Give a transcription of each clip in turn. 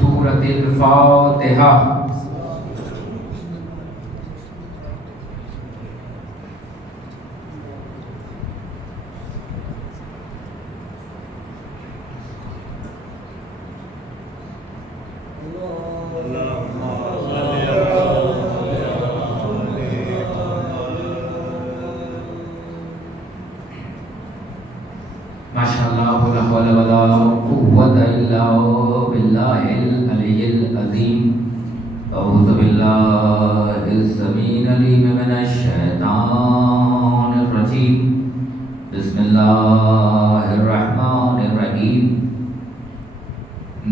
सूरतिल फातिहा। माशाअल्लाह ला हौला वला कुव्वता इल्ला बिल्लाहिल अलिय्यिल अज़ीम। अऊज़ु बिल्लाहिस समीइल अलीम मिनश शैतानिर रजीम। बिस्मिल्लाहिर रहमानिर रहीम।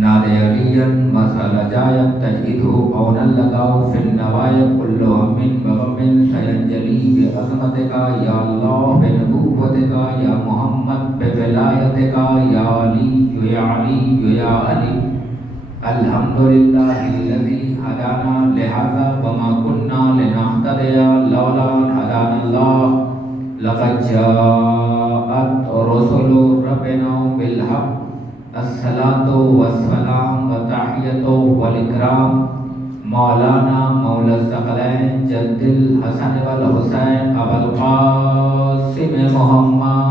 नादे अलियन मसला जायब तजहिदु औनल लगाओ फिल नवाय कुल्लु मिन बगमिन सयंजली बि अज़मतिका या अल्लाह बि नबुव्वतिका या मोहम्मद बि विलायतिका या अली या अली या अली। अल्हम्दुलिल्लाहिल्लज़ी हदाना लिहाज़ा वमा कुन्ना लिनहतदिया लौला अन हदानल्लाह। लक़द जाअत रुसुलु रब्बिना बिल हक़्क़। अस्सलातु वस्सलाम व तहियतु वल इकराम मौलाना मौला सकलैन जद्दिल हसन वल हुसैन अबुल कासिम मोहम्मद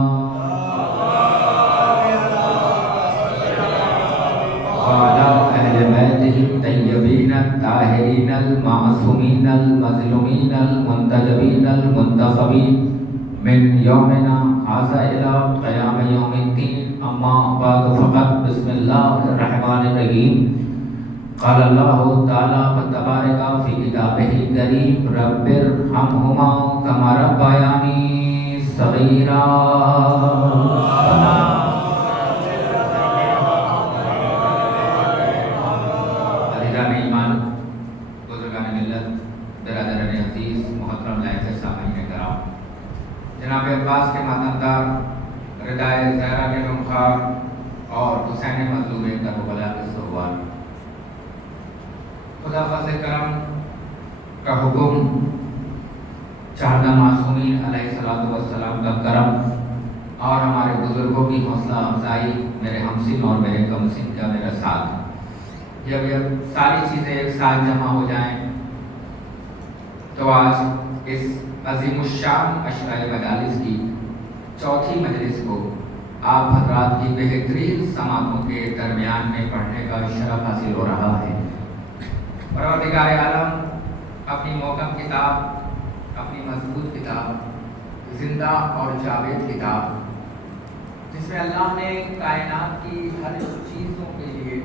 वाला अहले बैतिही तय्यबीन ताहिरीन अल मासूमीन अल मज़लूमीन अल मुंतजबीन अल मुंतखबीन मिन यौमिना हाज़ा इला क़याम यौमिद्दीन। अम्मा बाद फ़क़त बिस्मिल्लाहिर रहमानिर रहीम। क़ाल अल्लाहु तआला व तबारका फ़ी किताबिहिल करीम रब्बिरहमहुमा कमा रब्बयानी सग़ीरा। अज़ीज़ान ईमान, बुज़ुर्गान मिल्लत, बिरादरान अज़ीज़, मुहतरम लाइक़ सामीन कराम, जनाब अब्बास के मातमदार रिदाए ज़हरा के गमख़ार और हुसैन मज़लूम करबला के सुहबान, खुदा फ़ज़्ल करम का हुक्म, चाहता मासूमीन अलैहिस्सलातु वस्सलाम का करम और हमारे बुज़ुर्गों की हौसला अफजाई, मेरे हमसिन और मेरे कमसिन का मेरा साथ, जब ये सारी चीज़ें एक साथ जमा हो जाएं तो आज इस अज़ीमुश्शान अशराए मजालिस की चौथी मजलिस को आप हज़रात की बेहतरीन समातों के दरमियान में पढ़ने का शरफ हासिल हो रहा है। परवरदिगार आलम अपनी मोहकम किताब, अपनी मजबूत किताब, जिंदा और जावेद किताब, जिसमें अल्लाह ने कायनात की हर चीज़ों के लिए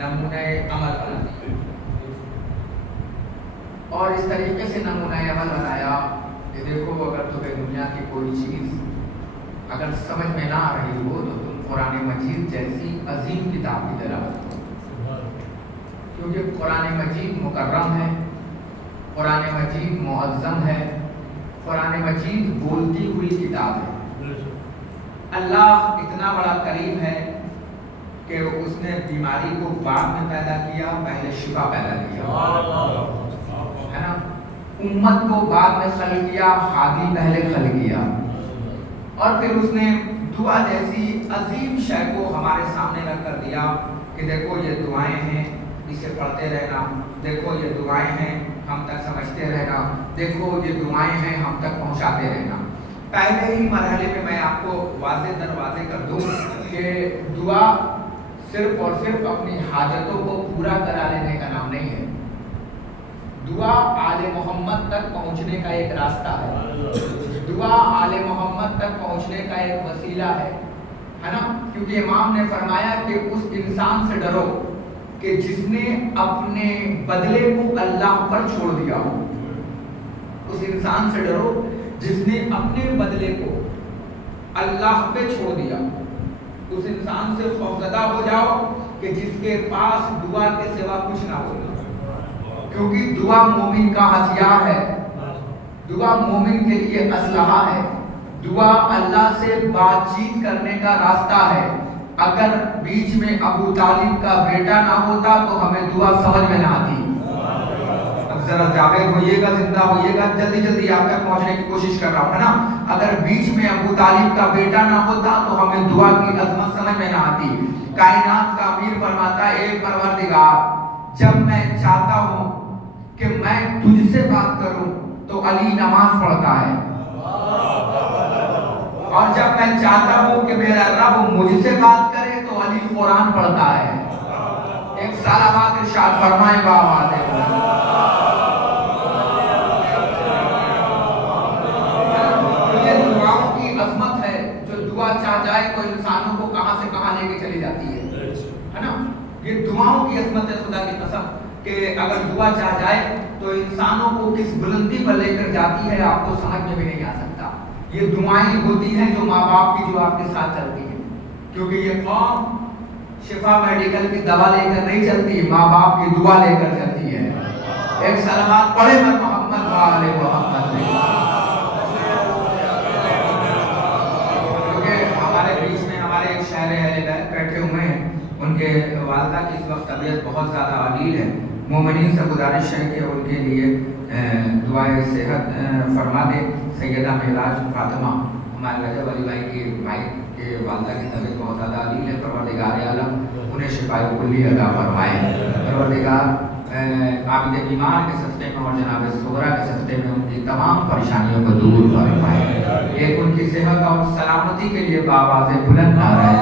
नमूने अमल बना दिए और इस तरीके से नमूना अमल बनाया कि देखो, अगर तुम्हें दुनिया की कोई चीज़ अगर समझ में ना आ रही हो तो तुम कुरान मजीद जैसी अजीम किताब की तिलावत करो, क्योंकि कुरान मजीद मुकर्रम है, कुरान मजीद मुअज़्ज़म है, कुरान मजीद बोलती हुई किताब है। अल्लाह इतना बड़ा करीम है कि उसने बीमारी को बाद में पैदा किया, पहले शिफा पैदा किया, है ना। उम्मत को बाद में खल किया, हादी पहले खल किया, और फिर उसने दुआ जैसी अजीम शय को हमारे सामने रख कर दिया कि देखो ये दुआएं हैं, इसे पढ़ते रहना, देखो ये दुआएं हैं, हम तक समझते रहना, देखो ये दुआएं हैं, हम तक पहुंचाते रहना। पहले ही मरहले में मैं आपको वाज़े दरवाजे कर दूं कि दुआ सिर्फ और सिर्फ अपनी हाजतों को पूरा करा लेने का नाम नहीं है। दुआ आले मोहम्मद तक पहुंचने का एक रास्ता है, दुआ आले मोहम्मद तक पहुंचने का एक वसीला है ना। क्योंकि इमाम ने फरमाया कि उस इंसान से डरो कि जिसने अपने बदले को अल्लाह पर छोड़ दिया हो। उस इंसान से डरो जिसने अपने बदले को अल्लाह पे छोड़ दिया। उस इंसान से खौफज़दा हो जाओ कि जिसके पास दुआ के सिवा कुछ ना हो, क्योंकि दुआ मोमिन का हथियार है, दुआ मोमिन के लिए असलहा है, दुआ अल्लाह से बातचीत करने का रास्ता है। अगर बीच में अबू तालिब का बेटा ना होता तो हमें दुआ समझ में ना आती। अब जरा जावेद होइएगा, जिंदा होइएगा, जल्दी जल्दी आप तक पहुंचने की कोशिश कर रहा हूं, है ना। अगर बीच में अबू तालिब का बेटा ना होता तो हमें दुआ की अजमत समझ में ना आती। कायनात का अमीर फरमाता है, ए परवरदिगार, जब मैं चाहता हूं कि मैं तुझसे बात करूं तो अली नमाज पढ़ता है, और जब मैं चाहता हूं कि मेरा रब मुझसे बात करे तो अली कुरान पढ़ता है। एक सलावत इरशाद फरमाए बाबा दे। ये दुआओं की अजमत है, जो दुआ चाह जाए तो इंसानों को कहां से कहां लेके चली जाती है ना। ये दुआओं की अजमत है, खुदा की कसम, कि अगर दुआ चाह जाए तो इंसानों को किस बुलंदी पर लेकर जाती है आपको समझ में भी नहीं आ सकता। ये दुआएं होती हैं जो माँ बाप की, जो आपके साथ चलती है, क्योंकि ये कौम शिफा मेडिकल की दवा लेकर नहीं चलती, माँ बाप की दुआ लेकर चलती है। एक सलावत पढ़े मत मोहम्मद वाले मोहम्मद। क्योंकि हमारे बीच में हमारे एक शायर अहले बैत बैठे हुए हैं, उनके वालिदा की इस वक्त तबीयत बहुत ज़्यादा अलील है। मोमिनीन से गुजारिश है कि उनके लिए दुआए सेहत फरमा दे। सैयदा मेराज फातिमा, हमारे रजब अली भाई के वालिदा की तबीयत बहुत ज़्यादा अलील है। परवरदिगार आलम उन्हें शिफाए कुल्ली अता फरमाए। परवरदिगार आबिद बीमार के सदक़े में और जनाब सुगरा के सदक़े में उनकी तमाम परेशानियों को दूर फरमाए। एक उनकी सेहत और सलामती के लिए बाबाज़ बुलंद नारे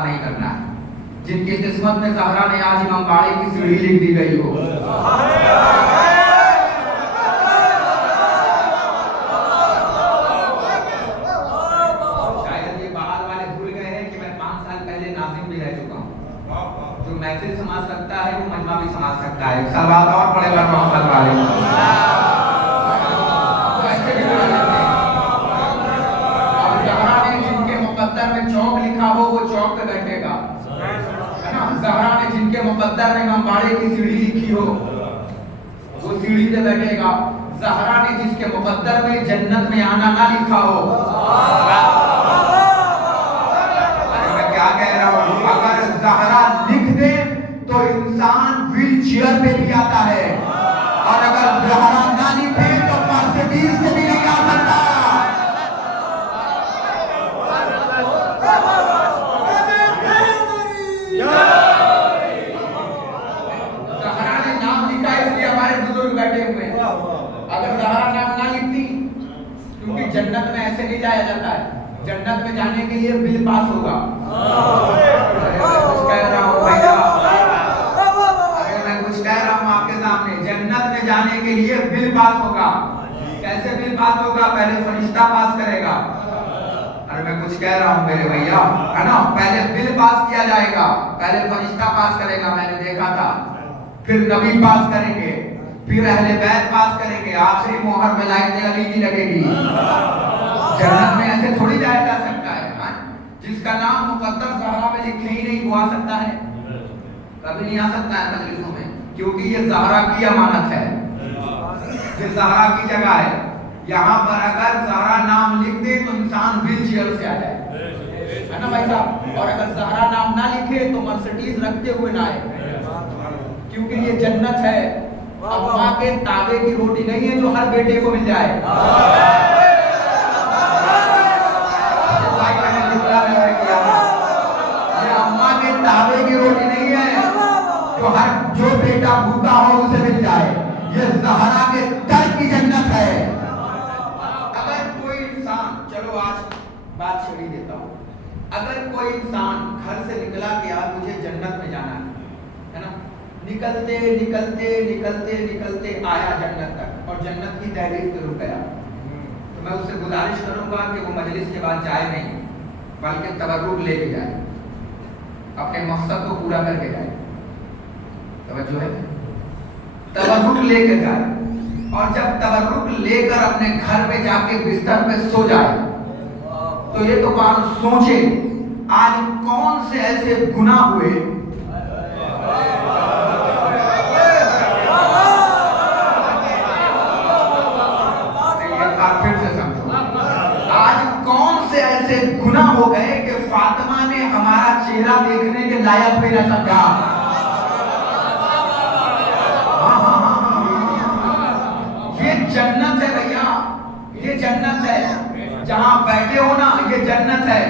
नहीं करना है। जिनकी किस्मत में ज़हरा ने आज इमाम बाड़े की सीढ़ी लिख दी गई हो, शायद ये बाहर वाले भूल गए हैं कि मैं 5 साल पहले नाज़िम भी रह चुका हूँ। जो महफिल संभाल सकता है वो मजमा भी संभाल सकता है। सवाल और पड़ेगा मोहम्मद वाले में चौक लिखा हो वो चौक पे बैठेगा, है ना। ज़हरा ने जिनके मुक़द्दर में इमाम बाड़े की सीढ़ी लिखी हो वो सीढ़ी पे बैठेगा। ज़हरा ने जिसके मुक़द्दर में जन्नत में आना ना लिखा हो, मैं क्या कह रहा हूँ, अगर ज़हरा लिख दे तो इंसान व्हील चेयर पे भी आता है, और अगर ज़हरा ना लिखे तो मर्सिडीज से भी नहीं आ सकता। जन्नत में ऐसे नहीं जाया जाता है, जन्नत में जाने के लिए बिल पास होगा। कुछ कह रहा हूँ भैया, अरे मैं कुछ कह रहा हूँ आपके सामने, जन्नत में जाने के लिए बिल पास होगा। कैसे बिल पास होगा? पहले फरिश्ता पास करेगा। अरे मैं कुछ कह रहा हूँ मेरे भैया, है ना। पहले बिल पास किया जाएगा, पहले फरिश्ता पास करेगा, मैंने देखा था, फिर नबी पास करेंगे, फिर अहले बैत पास करेंगे, आखिरी मोहर में लाइट अली की लगेगी। जन्नत में ऐसे थोड़ी जाया जा सकता है। जिसका नाम मुक़द्दर ज़हरा में लिखे ही नहीं वो आ सकता है? कभी नहीं आ सकता है मजलिसों में, क्योंकि ये ज़हरा की अमानत है, ये ज़हरा की जगह है। यहाँ पर अगर ज़हरा नाम लिख दे तो इंसान व्हील चेयर से आ जाए, है ना भाई साहब। और अगर ज़हरा नाम ना लिखे तो मर्सिडीज रखते हुए ना आए, क्योंकि ये जन्नत है। अम्मा के ताबे की रोटी नहीं है जो हर बेटे को मिल जाए। ये अम्मा के ताबे की रोटी नहीं है जो बेटा भूखा हो उसे मिल जाए। ये ज़हरा के दर की जन्नत है। अगर कोई इंसान, चलो आज बात छेड़ी देता हूँ, अगर कोई इंसान घर से निकला कि आज मुझे जन्नत में जाना है ना, निकलते निकलते निकलते निकलते आया जन्नत तक और जन्नत की दहलीज पे रुक गया, तो मैं उससे गुजारिश करूंगा कि वो मजलिस के बाद जाए नहीं, बल्कि तबर्रुक लेके जाए, अपने मकसद को पूरा करके जाए। तवज्जो है, तबर्रुक लेके जाए, और जब तबर्रुक लेकर अपने घर में जाके बिस्तर पे सो जाए तो एक बार सोचे, आज कौन से ऐसे गुनाह हुए फिर से समझो, आज कौन से ऐसे गुनाह हो गए कि फातिमा ने हमारा चेहरा देखने के लायक भी न समझा। ये जन्नत है भैया, ये जन्नत है। जहां बैठे हो ना, ये जन्नत है।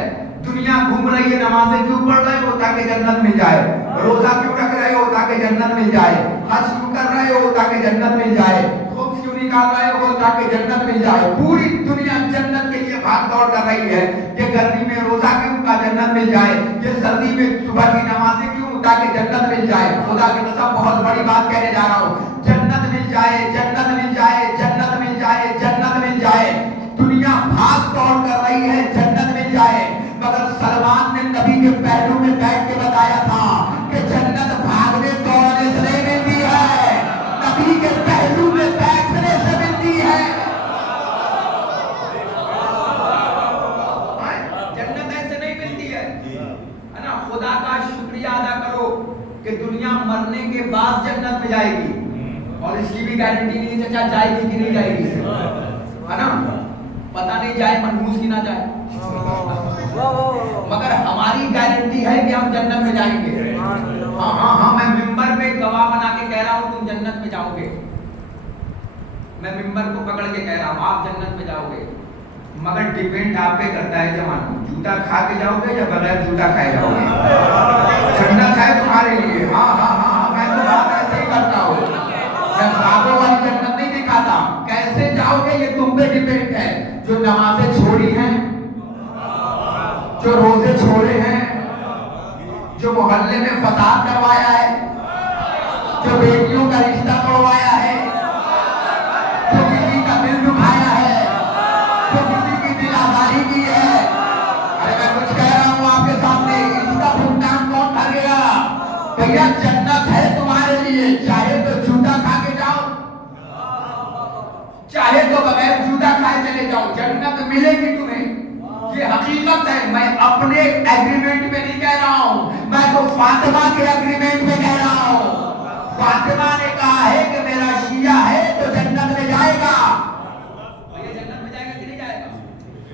दुनिया घूम रही है, नमाजें क्यों पढ़ रहे हो ताकि जन्नत मिल जाए, रोजा क्यों रख रहे हो ताकि जन्नत मिल जाए, हज क्यों कर रहे हो ताकि जन्नत मिल जाए, खुद क्यों निकाल रहे हो ताकि जन्नत मिल जाए। पूरी दुनिया जन्नत के लिए भाग दौड़ कर रही है। ये गर्मी में रोजा क्यों का जन्नत मिल जाए, ये सर्दी में सुबह की नमाजें क्यों ताकि जन्नत मिल जाए। खुदा की कसम बहुत बड़ी बात कहने जा रहा हूँ, जन्नत मिल जाए, जन्नत मिल जाए, जन्नत मिल जाए, जन्नत मिल जाए। दुनिया भाग दौड़ कर रही है जन्नत मिल जाए, मगर सलमान ने नबी के पहलू में बैठ के बताया था कि जन्नत भागने दौड़ने से नहीं मिलती है, नबी के पहलू में बैठने से मिलती है। जन्नत ऐसे नहीं मिलती है ना। खुदा का शुक्रिया अदा करो कि दुनिया मरने के बाद जन्नत में जाएगी, और इसकी भी गारंटी नहीं है चाचा जाएगी कि नहीं जाएगी, है ना। पता नहीं जाए मनहूस की ना जाए, मगर हमारी गारंटी है कि हम जन्नत में जाएंगे। हाँ हाँ हाँ, मैं मिंबर पे गवाह बना के कह रहा हूँ तुम जन्नत में जाओगे। मैं मिंबर को पकड़ के कह रहा हूँ आप जन्नत में जाओगे, मगर डिपेंड आप पे करता है जवान, जूता खा के जाओगे या बगैर जूता खाए जाओगे। जन्नत है तुम्हारे लिए। हाँ हाँ हाँ, मैं तो बात ऐसे ही करता हूँ, मैं ख्वाबों वाली जन्नत नहीं दिखाता। कैसे जाओगे ये तुम पे डिपेंड है। जो नमाजें छोड़ी हैं, जो रोजे छोड़े हैं, जो मोहल्ले में फसाद करवाया है, जो बेटियों का रिश्ता तोड़वाया है, जो किसी का दिल दुखाया है, जो किसी की दिल आजारी की है, अरे मैं कुछ कह रहा हूँ आपके सामने, इसका भुगतान कौन करेगा। भैया जन्नत है तुम्हारे लिए, चाहे तो जूता खा के जाओ, चाहे तो बगैर जूता खाए चले जाओ, जन्नत मिलेगी तुम्हें। ये हकीकत है, मैं अपने एग्रीमेंट में नहीं कह रहा हूं, मैं तो फातिमा के एग्रीमेंट में कह रहा हूं। फातिमा ने कहा है कि मेरा शिया है तो जन्नत में जाएगा। ये जन्नत में जाएगा कि नहीं जाएगा,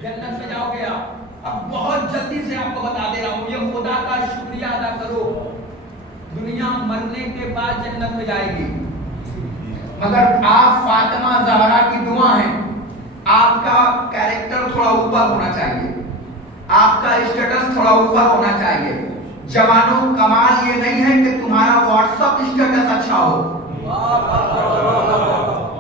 जन्नत में जाओगे आप। अब बहुत जल्दी से आपको बता दे रहा हूं, ये खुदा का शुक्रिया अदा करो, दुनिया मरने के बाद जन्नत में जाएगी। मगर आप फातिमा ज़हरा की दुआ है, आपका कैरेक्टर थोड़ा ऊपर होना चाहिए, आपका स्टेटस थोड़ा ऊपर होना चाहिए। जवानों, कमाल ये नहीं है कि तुम्हारा व्हाट्सएप स्टेटस अच्छा हो,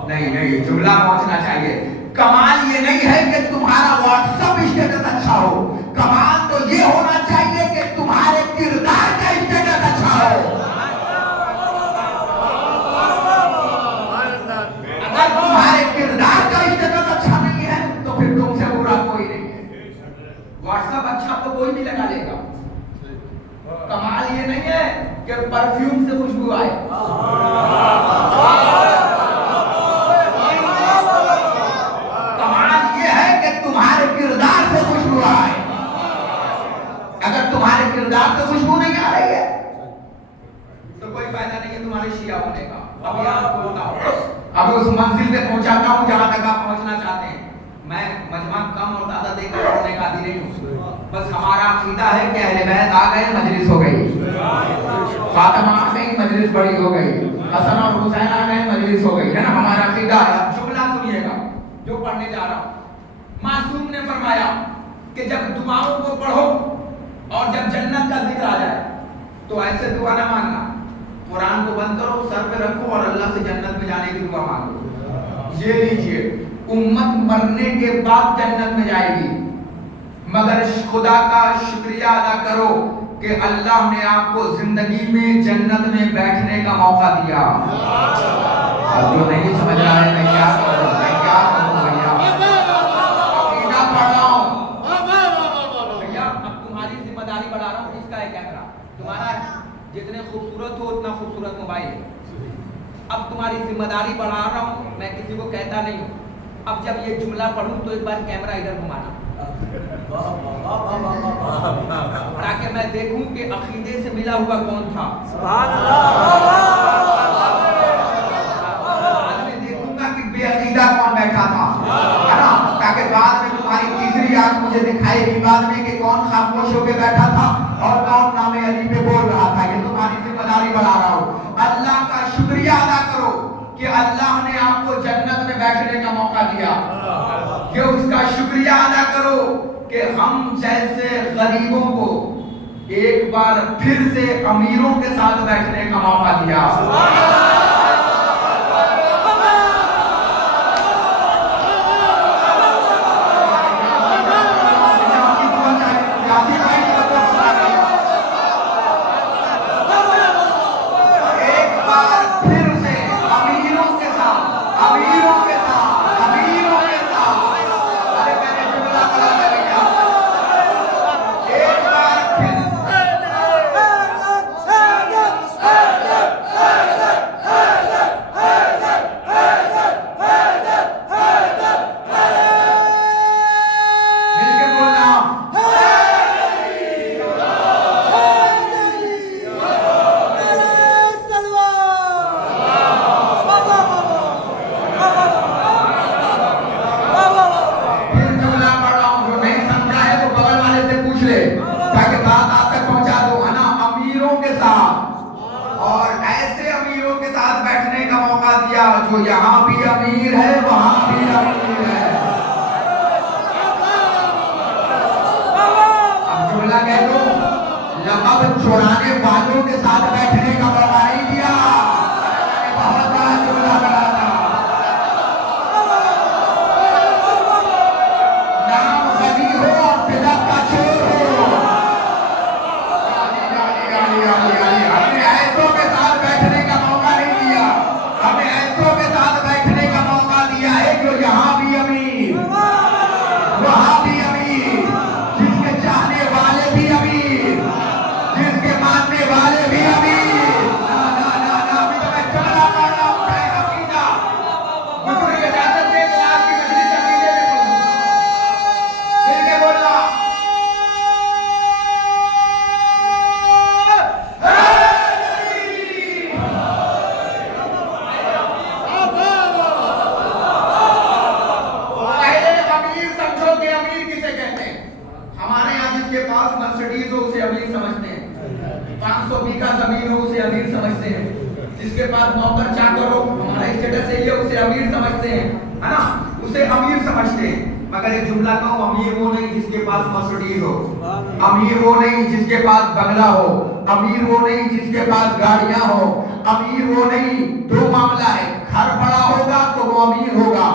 नहीं नहीं, जुमला पहुंचना चाहिए। कमाल ये नहीं है कि तुम्हारा व्हाट्सएप स्टेटस अच्छा हो, कमाल तो ये होना चाहिए कि तुम्हारे किरदार का स्टेटस अच्छा हो। अगर तुम्हारे किरदार का स्टेटस अच्छा नहीं है तो फिर तुमसे बुरा कोई नहीं है। व्हाट्सएप अच्छा तो कोई भी लगा लेगा। कमाल ये नहीं है कि परफ्यूम से खुशबू आए, कमाल ये है कि तुम्हारे किरदार से खुशबू आए। अगर तुम्हारे किरदार से खुशबू नहीं आ रही है तो कोई फायदा नहीं है तुम्हारे शिया होने का। अभी आप बोलता हूं, अभी उस मंजिल पे पहुंचाता हूं जहां तक आप पहुंचना चाहते हैं। मैं मजमा कम और ज्यादा देकर पढ़ने का आदी नहीं हूं, बस हमारा अकीदा है कि अहले बैत आ गए, मजलिस हो गई, फातिमा आ गई, मजलिस बड़ी हो गई, हसन और हुसैन आ गए, मजलिस हो गई, है ना, हमारा अकीदा है। जुमला सुनिएगा जो पढ़ने जा रहा हूं। मासूम ने फरमाया कि जब दुआओं को पढ़ो और जब जन्नत का जिक्र आ जाए तो ऐसे दुआ ना मांगना, कुरान को बंद करो, सर पे रखो और अल्लाह से जन्नत में जाने की दुआ मांगो। ये लीजिए, उम्मत मरने के बाद जन्नत में जाएगी, मगर खुदा का शुक्रिया अदा करो कि अल्लाह ने आपको जिंदगी में जन्नत में बैठने का मौका दिया। अब जो नहीं समझ रहा है मैं क्या करूं, मैं क्या करूं भैया, अकीदा पढ़ रहा हूं भैया। अब तुम्हारी जिम्मेदारी बढ़ा रहा हूं, इसका है कैमरा तुम्हारा है, जितने खूबसूरत हो उतना खूबसूरत मोबाइल है। अब तुम्हारी जिम्मेदारी बढ़ा रहा हूं, मैं किसी को कहता नहीं हूं। अब जब ये जुमला पढ़ूं तो एक बार कैमरा इधर घुमाना, ताकि मैं देखूं कि अकीदे से मिला हुआ कौन था। बाद में देखूंगा कि बेअकीदा कौन बैठा था, है ना, ताकि बाद में तुम्हारी तीसरी आंख मुझे दिखाएगी बाद में कि कौन खामोश होकर बैठा था और कौन नामे अली पे बोल रहा था। ये तुम्हारी जिम्मेदारी बढ़ा रहा हूं। अल्लाह का शुक्रिया अदा करो कि अल्लाह ने आपको जन्नत में बैठने का मौका दिया, कि उसका शुक्रिया अदा करो कि हम जैसे गरीबों को एक बार फिर से अमीरों के साथ बैठने का मौका दिया। जो यहाँ भी अमीर है वहां भी अमीर है। अब जुमला कह दो, लक़ब चुराने वालों के साथ बैठने का मौका नहीं दिया। बहुत बड़ा जुमला बना था। नाम गनी हो और तिलक का चोर हो। हमने ऐसों के साथ बैठने का मौका नहीं दिया, हमें ऐसों के साथ बैठने का मौका दिया है जो यहाँ भी अमीर वहाँ भी अमीर, जिसके चाहने वाले भी अमीर, जिसके मानने वाले भी अमीर। ना ना ना ना, अभी तो मैं चला पड़ रहा हूँ अकीदा। मुझे इजाजत दे तो आपकी मजलिस अकीदे में बोलूं, मिल के बोलना। जिसके पास मर्सिडीज हो उसे अमीर समझते हैं, 500 बीघा जमीन हो उसे अमीर समझते हैं, जिसके पास नौकर चाकर हो, हमारा स्टेटस है ये, उसे अमीर समझते हैं, है ना, उसे अमीर समझते हैं। मगर एक जुमला कहूं, अमीर वो नहीं जिसके पास मर्सिडीज हो, अमीर वो नहीं जिसके पास बंगला हो, अमीर वो नहीं जिसके पास गाड़ियां हो, अमीर वो नहीं। दो मामला है, घर बड़ा होगा तो वो अमीर होगा,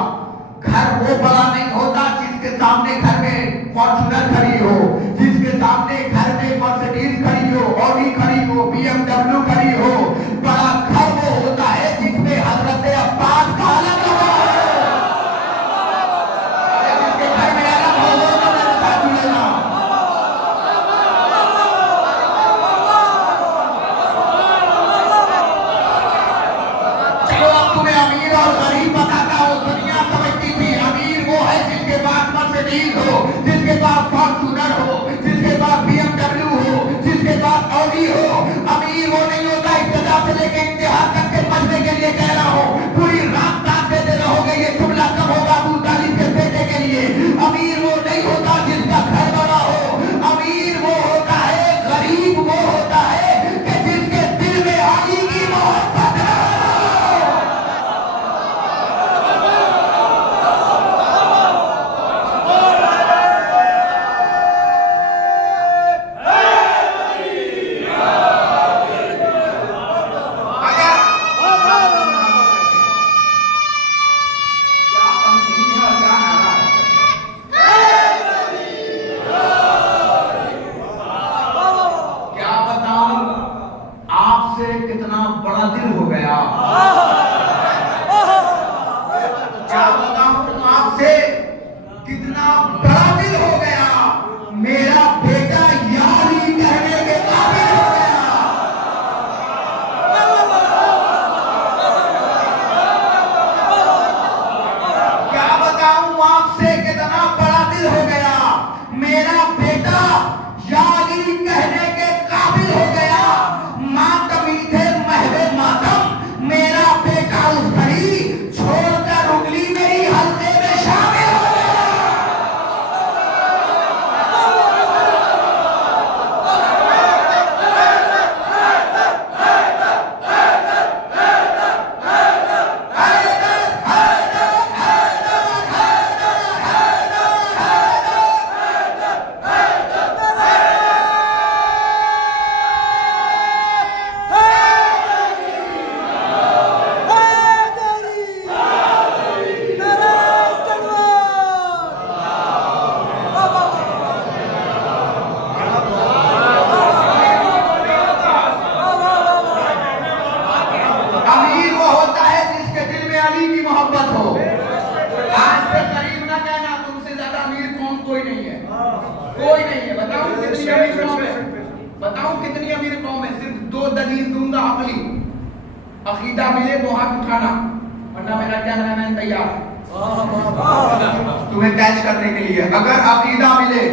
घर वो बड़ा नहीं होता जिसके सामने घर में फॉर्च्यूनर खड़ी हो, जिसके सामने घर में मर्सिडीज खड़ी हो, ऑडी खड़ी हो, BMW खड़ी हो। बड़ा घर वो होता है जिसमें हजरत अब्बास का अलग हो, जिसके घर में अलग हो वो तो मेरे साथ जुड़ेगा। चलो अब तुम्हें अमीर और गरीब बताता हूँ। दुनिया समझती थी अमीर वो है जिसके पास मर्सिडीज हो, जिसके पास फॉर्च्यूनर हो, जिसके पास BMW हो, जिसके पास ऑडी हो। अमीर वो नहीं होता, इब्तिदा से लेकर इंतहा तक के पढ़ने के लिए कह रहा हूँ, पूरी रात रात देते रहोगे। ये जुमला कब होगा अबू तालिब के बेटे के लिए। अमीर वो नहीं होता जिसका घर बड़ा हो, अमीर वो होता है, गरीब वो होता है कि जिसके दिल में अली की मोहब्बत है। कोई नहीं है। बताऊं कितनी अमीर कौम है? बताऊं कितनी अमीर कौम है? सिर्फ 2 दलील दूंगा अकली। अकीदा मिले तो हाथ उठाना, वरना मेरा कैमरामैन तैयार है तुम्हें कैच करने के लिए। अगर अकीदा मिले,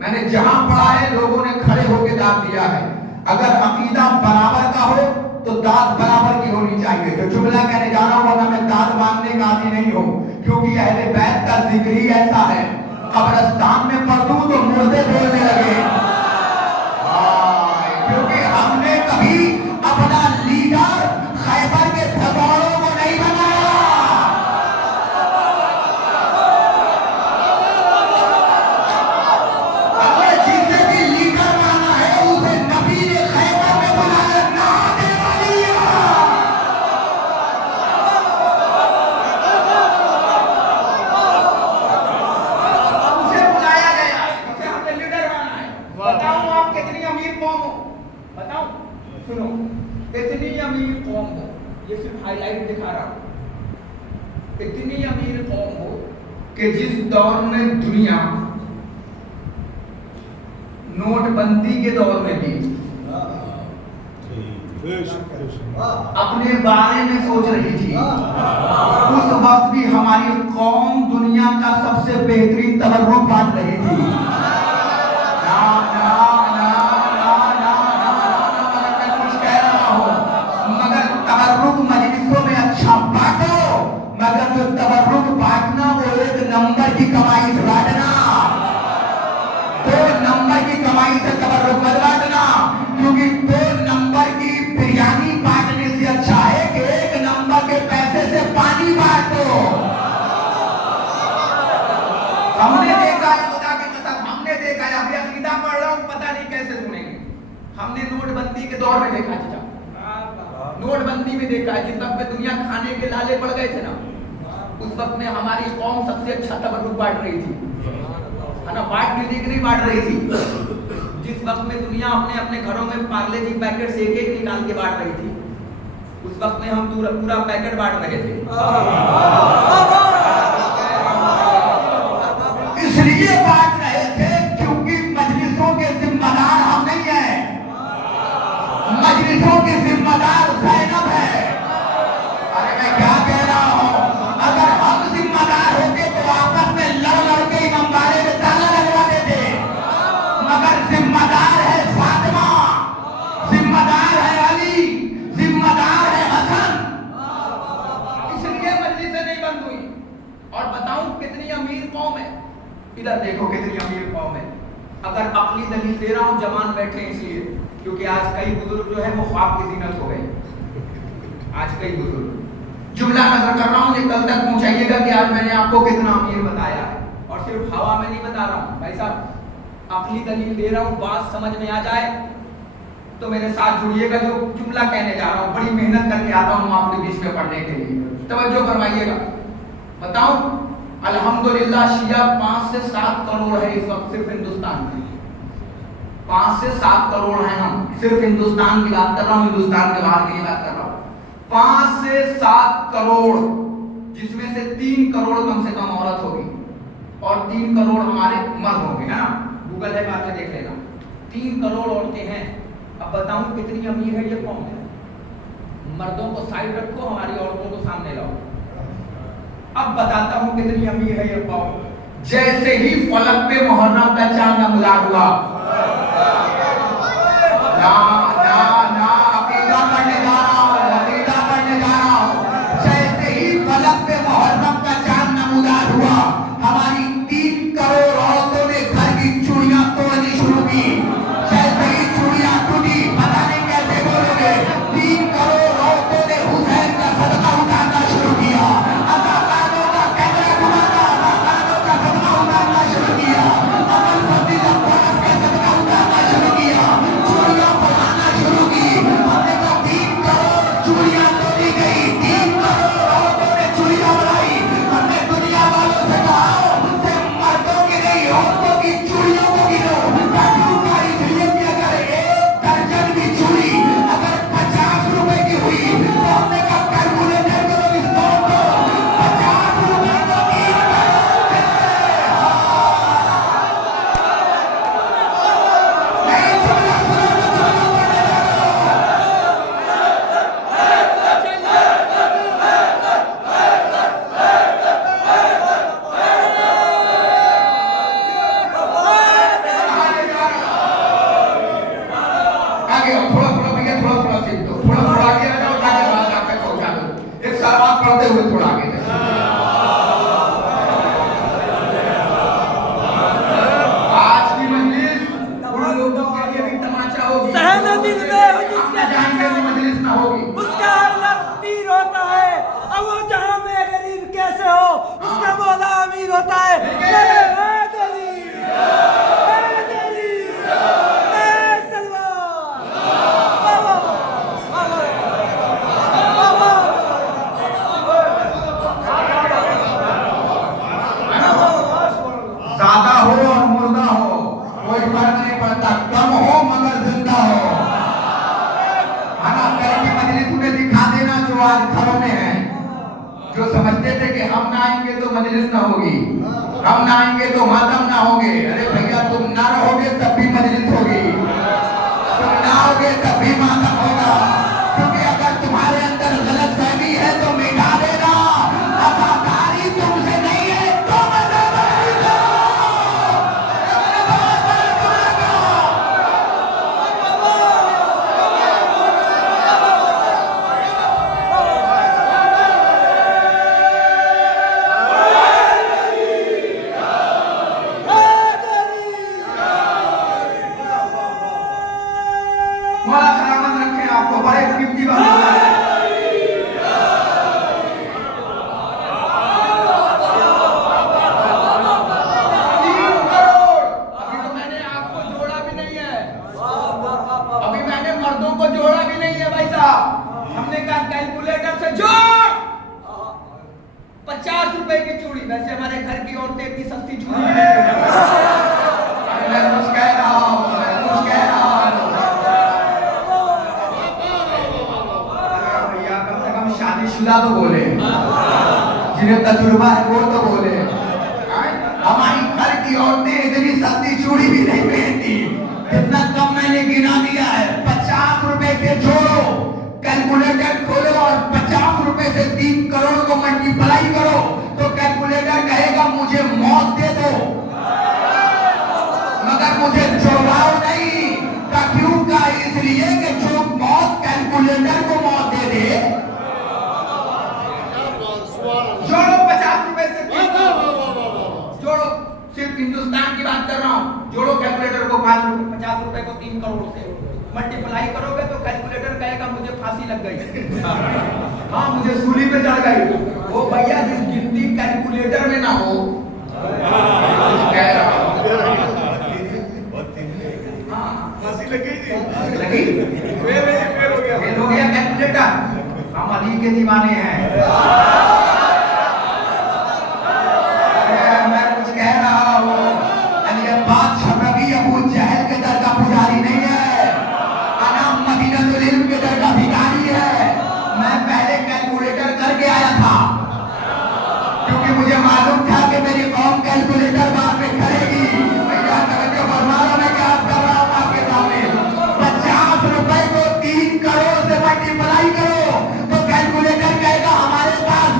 मैंने जहां पढ़ा है लोगों ने खड़े होकर दाद दिया है, अगर अकीदा बराबर का हो तो दाद बराबर की होनी चाहिए। तो जुमला कहने जा रहा हूं, वरना मैं दाद मांगने का आदि नहीं हूं, क्योंकि अहले बैत का जिक्र ही ऐसा है। कब्रिस्तान में पढ़ दूं तो मुर्दे बोलने लगे, क्योंकि हमने कभी अपना लीडर खैबर के भगौड़ों को नहीं बनाया। अगर जिसे भी लीडर माना है उसे नबी ने खैबर में बुलाया, ना आने वाली उसे बुलाया गया, उसे हमने लीडर माना है। बताऊं आप कितनी अमीर कौम हो? बताऊं, सुनो, इतनी अमीर कौम हो, ये सिर्फ हाईलाइट दिखा रहा हूं। इतनी अमीर कौम हो कि जिस दौर में दुनिया नोटबंदी के दौर में भी अपने बारे में सोच रही थी, उस वक्त भी हमारी कौम दुनिया का सबसे बेहतरीन तबर्रुक बांट रही थी। ना ना ना ना ना ना मगर मैं कुछ कह रहा हूं, मगर तबर्रुक मजलिसों में अच्छा बांटो, मगर जो तबर्रुक बांटना वो 1 नंबर की कमाई से बांटना, 2 नंबर की कमाई से तबर्रुक मत बांटना, क्योंकि 2 नंबर की बिरयानी बांटने से अच्छा है कि 1 नंबर के पैसे से पानी बांटो। हमने देखा है, खुदा की कसम, हमने देखा है, अभी अकीदा पढ़ रहा हूं, पता नहीं कैसे सुनेंगे। हमने नोटबंदी के दौर में देखा था, नोटबंदी में देखा है, जिस वक्त में दुनिया खाने के लाले पड़ गए थे ना, उस वक्त में हमारी कौम सबसे अच्छा तबर्रुक बांट रही थी, है ना? बांट नहीं बांट रही थी। जिस वक्त में दुनिया अपने अपने घरों में पार्ले जी पैकेट से एक निकाल के बांट रही थी, उस वक्त में हम पूरा पैकेट बांट रहे थे। इसलिए बांट रहे थे क्योंकि मजलिसों के जिम्मेदार हम नहीं है, मजलिसों के जिम्मेदार ज़ैनब है। अरे मैं क्या कह रहा हूं, अगर हम जिम्मेदार होते तो आपस में लड़ के इमाम बारे में ताला लगवा देते, मगर जिम्मेदार है फातिमा, जिम्मेदार है अली, जिम्मेदार है हसन, इसलिए मजलिसें नहीं बंद हुई। और बताऊं कितनी अमीर कौम है, इधर देखो कितनी अमीर कौम है। अगर अकली दलील दे रहा हूं, जवान बैठे हैं इसलिए, क्योंकि आज कई बुजुर्ग जो है वो ख्वाब की जीनत हो गए। आज कई बुजुर्ग जुमला नजर कर रहा हूं, ये कल तक पहुंचाइएगा कि आज मैंने आपको कितना अमीर बताया है, और सिर्फ हवा में नहीं बता रहा हूं भाई साहब, अकली दलील दे रहा हूं, बात समझ में आ जाए तो मेरे साथ जुड़िएगा। जो जुमला कहने जा रहा हूं, बड़ी मेहनत करके आता हूं आपके बीच में पढ़ने के लिए, तवज्जो फरमाइएगा। बताऊं, अल्हम्दुलिल्लाह शिया 5 से 7 करोड़ है इस वक्त सिर्फ हिंदुस्तान में। 5 से 7 करोड़ हैं हम, सिर्फ हिंदुस्तान की बात कर रहा हूं, हिंदुस्तान के बाहर की बात कर रहा हूं। 5 से 7 करोड़, जिसमें से 3 करोड़ कम से कम औरत होगी और 3 करोड़ हमारे मर्द होंगे, है ना? गूगल है, बाद में देख लेना। 3 करोड़ औरतें हैं। अब बताऊं कितनी अमीर है ये कौम है। मर्दों को साइड रखो, हमारी औरतों को सामने लाओ। अब बताता हूं कितनी अमीर है ये कौम। जैसे ही फलक पे मुहर्रम का चांद नमदार हुआ, ना ना ना अकीदा पढ़ने जा रहा हूं, अकीदा पढ़ने जा रहा हूं। जैसे ही फलक पे मुहर्रम का चांद नमदार हुआ, हमारी 3 करोड़ औरतों ने घर की चूड़ियां तोड़नी शुरू की। जैसे ही चूड़ियां टूटी, पता नहीं कैसे बोलोगे, 3 करोड़ औरतों ने हुसैन का सदका उठाना शुरू किया। अदाकारों का कैमरा घुमाना, अदाकारों का सदका उठाना शुरू किया। अमल फजील अब्बास का सदका उठाना शुरू किया। चूड़ियां पढ़ाना समझते थे कि हम ना आएंगे तो मजलिस ना होगी, हम ना आएंगे तो मातम ना होंगे। अरे भैया तुम ना रहोगे तब भी मजलिस होगी, तुम ना आओगे तब भी मातम होगा। क्योंकि अगर तुम्हारे अंदर गलतफहमी है तो मिटा देना, अदाकारी तुमसे नहीं है तो मौला सलामत रखे आपको। बड़े कीमती बात है। 3 करोड़ अभी तो मैंने आपको जोड़ा भी नहीं है, अभी मैंने मर्दों को जोड़ा भी नहीं है भाई साहब। हमने कहा कैलकुलेटर से जोड़ 50 रुपए की चूड़ी। वैसे हमारे घर की औरतें इतनी सस्ती चूड़ी नहीं मैं कुछ कह रहा हूँ, मैं कुछ कह रहा हूँ। भैया कम से कम शादीशुदा तो बोले, जिन्हें तजुर्बा है वो तो बोले। हमारी घर की औरतें इतनी सस्ती चूड़ी भी नहीं पहनती। कितना कम मैंने गिना दिया है, 50 रुपए के जोड़ो, कैलकुलेटर खोलो और 50 रुपए से 3 करोड़ को मल्टीप्लाई करो तो कैलकुलेटर कहेगा मुझे मौत दे दो, मगर मुझे जोड़ाओ नहीं। का क्यों का? इसलिए कि जो मौत कैलकुलेटर को मौत दे दे। जोड़ो 50 रुपए से 3 जोड़ो, सिर्फ हिंदुस्तान की बात कर रहा हूँ। जोड़ो कैलकुलेटर को 50 रुपए को 3 करोड़ से मल्टीप्लाई करोगे तो कैलकुलेटर कहेगा मुझे फांसी लग गई, हाँ मुझे सूली पे चढ़ गई। वो भैया जिस गिनती कैलकुलेटर में ना हो, कह रहा हूँ लगी फेल हो गया कैलकुलेटर। हम अली के दीवाने हैं। मैं कुछ कह रहा हूँ, अली अब्बास छबरवी अबू जहल के दर का पुजारी नहीं है, अनाम मदीनतुल इल्म के दर का भिखारी है। मैं पहले कैलकुलेटर करके आया था क्योंकि मुझे मालूम था कि मेरी कौम कैलकुलेटर बाद में करेगी। भैया तवज्जो फरमाओ, मैं क्या कर रहा हूँ आपके सामने। 50 रुपए को 3 करोड़ से मल्टीप्लाई करो तो कैलकुलेटर कहेगा हमारे पास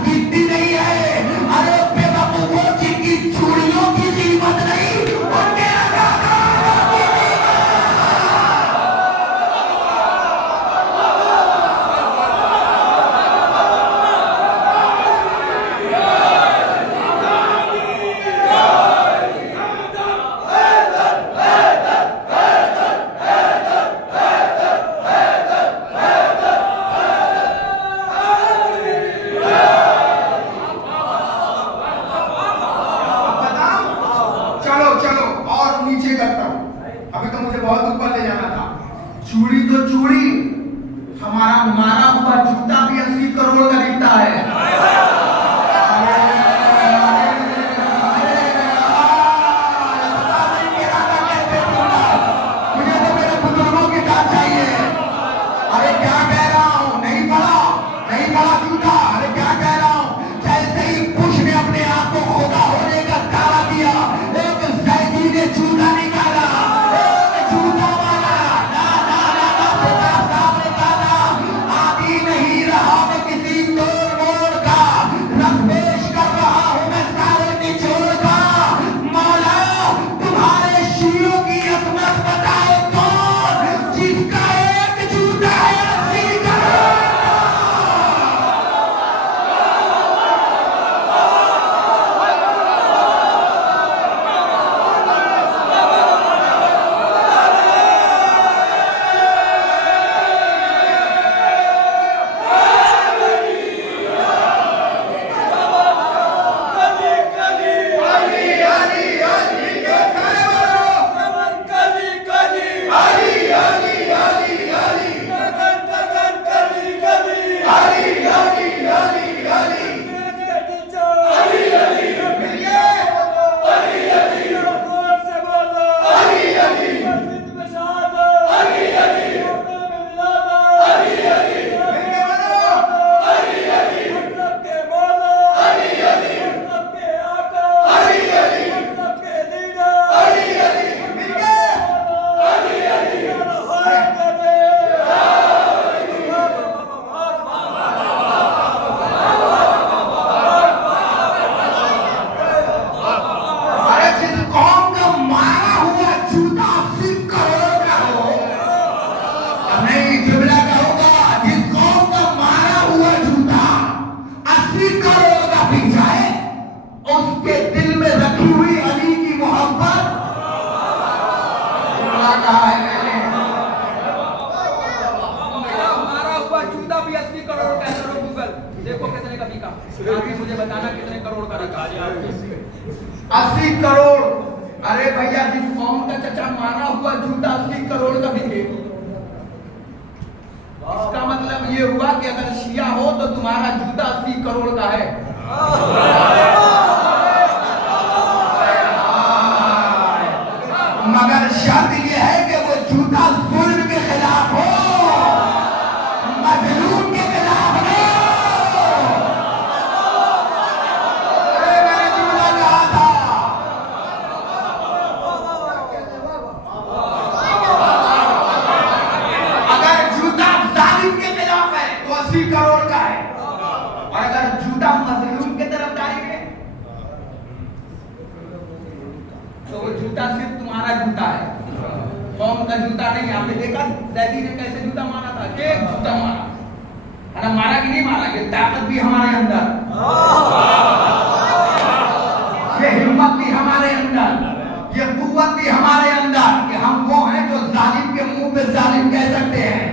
80 करोड़। अरे भैया, जिस कौम का चचा मारा हुआ जूता 80 करोड़ का बिके, इसका मतलब ये हुआ कि अगर शिया हो तो तुम्हारा जूता 80 करोड़ का है। मगर शर्त यह है कि वो जूता जुल्म के खिलाफ हो, मजलूम के खिलाफ हो। अरे मैंने जुमला कहा था। अगर जूता जालिम के खिलाफ है तो 80 करोड़ का है, और अगर जूता मजलूम के तरफदारी में तो वो जूता सिर्फ तुम्हारा जूता है, कौम का जूता नहीं। आपने देखा दैदी ने कैसे जूता मारा था? एक जूता मारा है ना, मारा कि नहीं मारा? ये ताकत भी हमारे अंदर, ये हिम्मत भी हमारे अंदर, ये कुव्वत भी हमारे अंदर कि हम वो हैं जो जालिम के मुंह पे जालिम कह सकते हैं।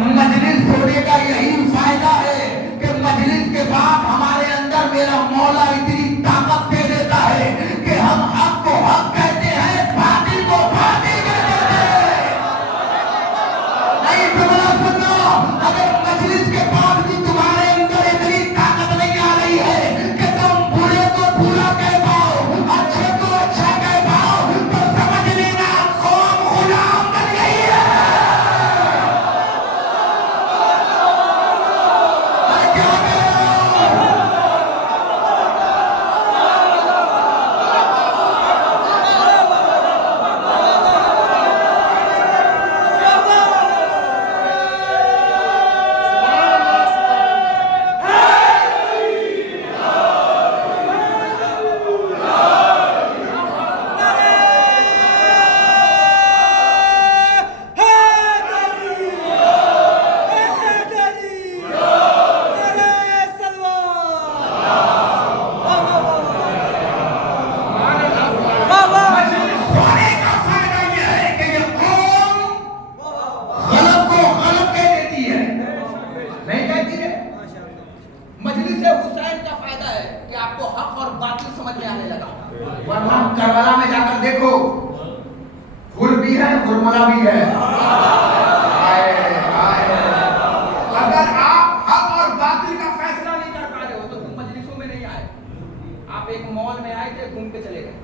मजलिस छोड़ने का यही फायदा है कि मजलिस के बाद हमारे अंदर मेरा मौला इतनी ताकत दे देता है कि हम हक को हक कहते हैं, बातिल को बातिल कहते हैं। नहीं जुमला सुनो, अगर मजलिस के बाद भी तुम्हारे अंदर इतनी ताकत नहीं आ रही है कि तुम बुरे को बुरा कह पाओ, अच्छे को अच्छा कह पाओ, तो समझ लेना कौम गुलाम बन गई है। क्या कह रहे हो? करबला में जाकर देखो, हुर भी है, हुरमला भी है। अगर आप हक और बातिल का फैसला नहीं कर पा रहे हो तो तुम मजलिसों में नहीं आए। आप एक मॉल में आए थे, घूम के चले गए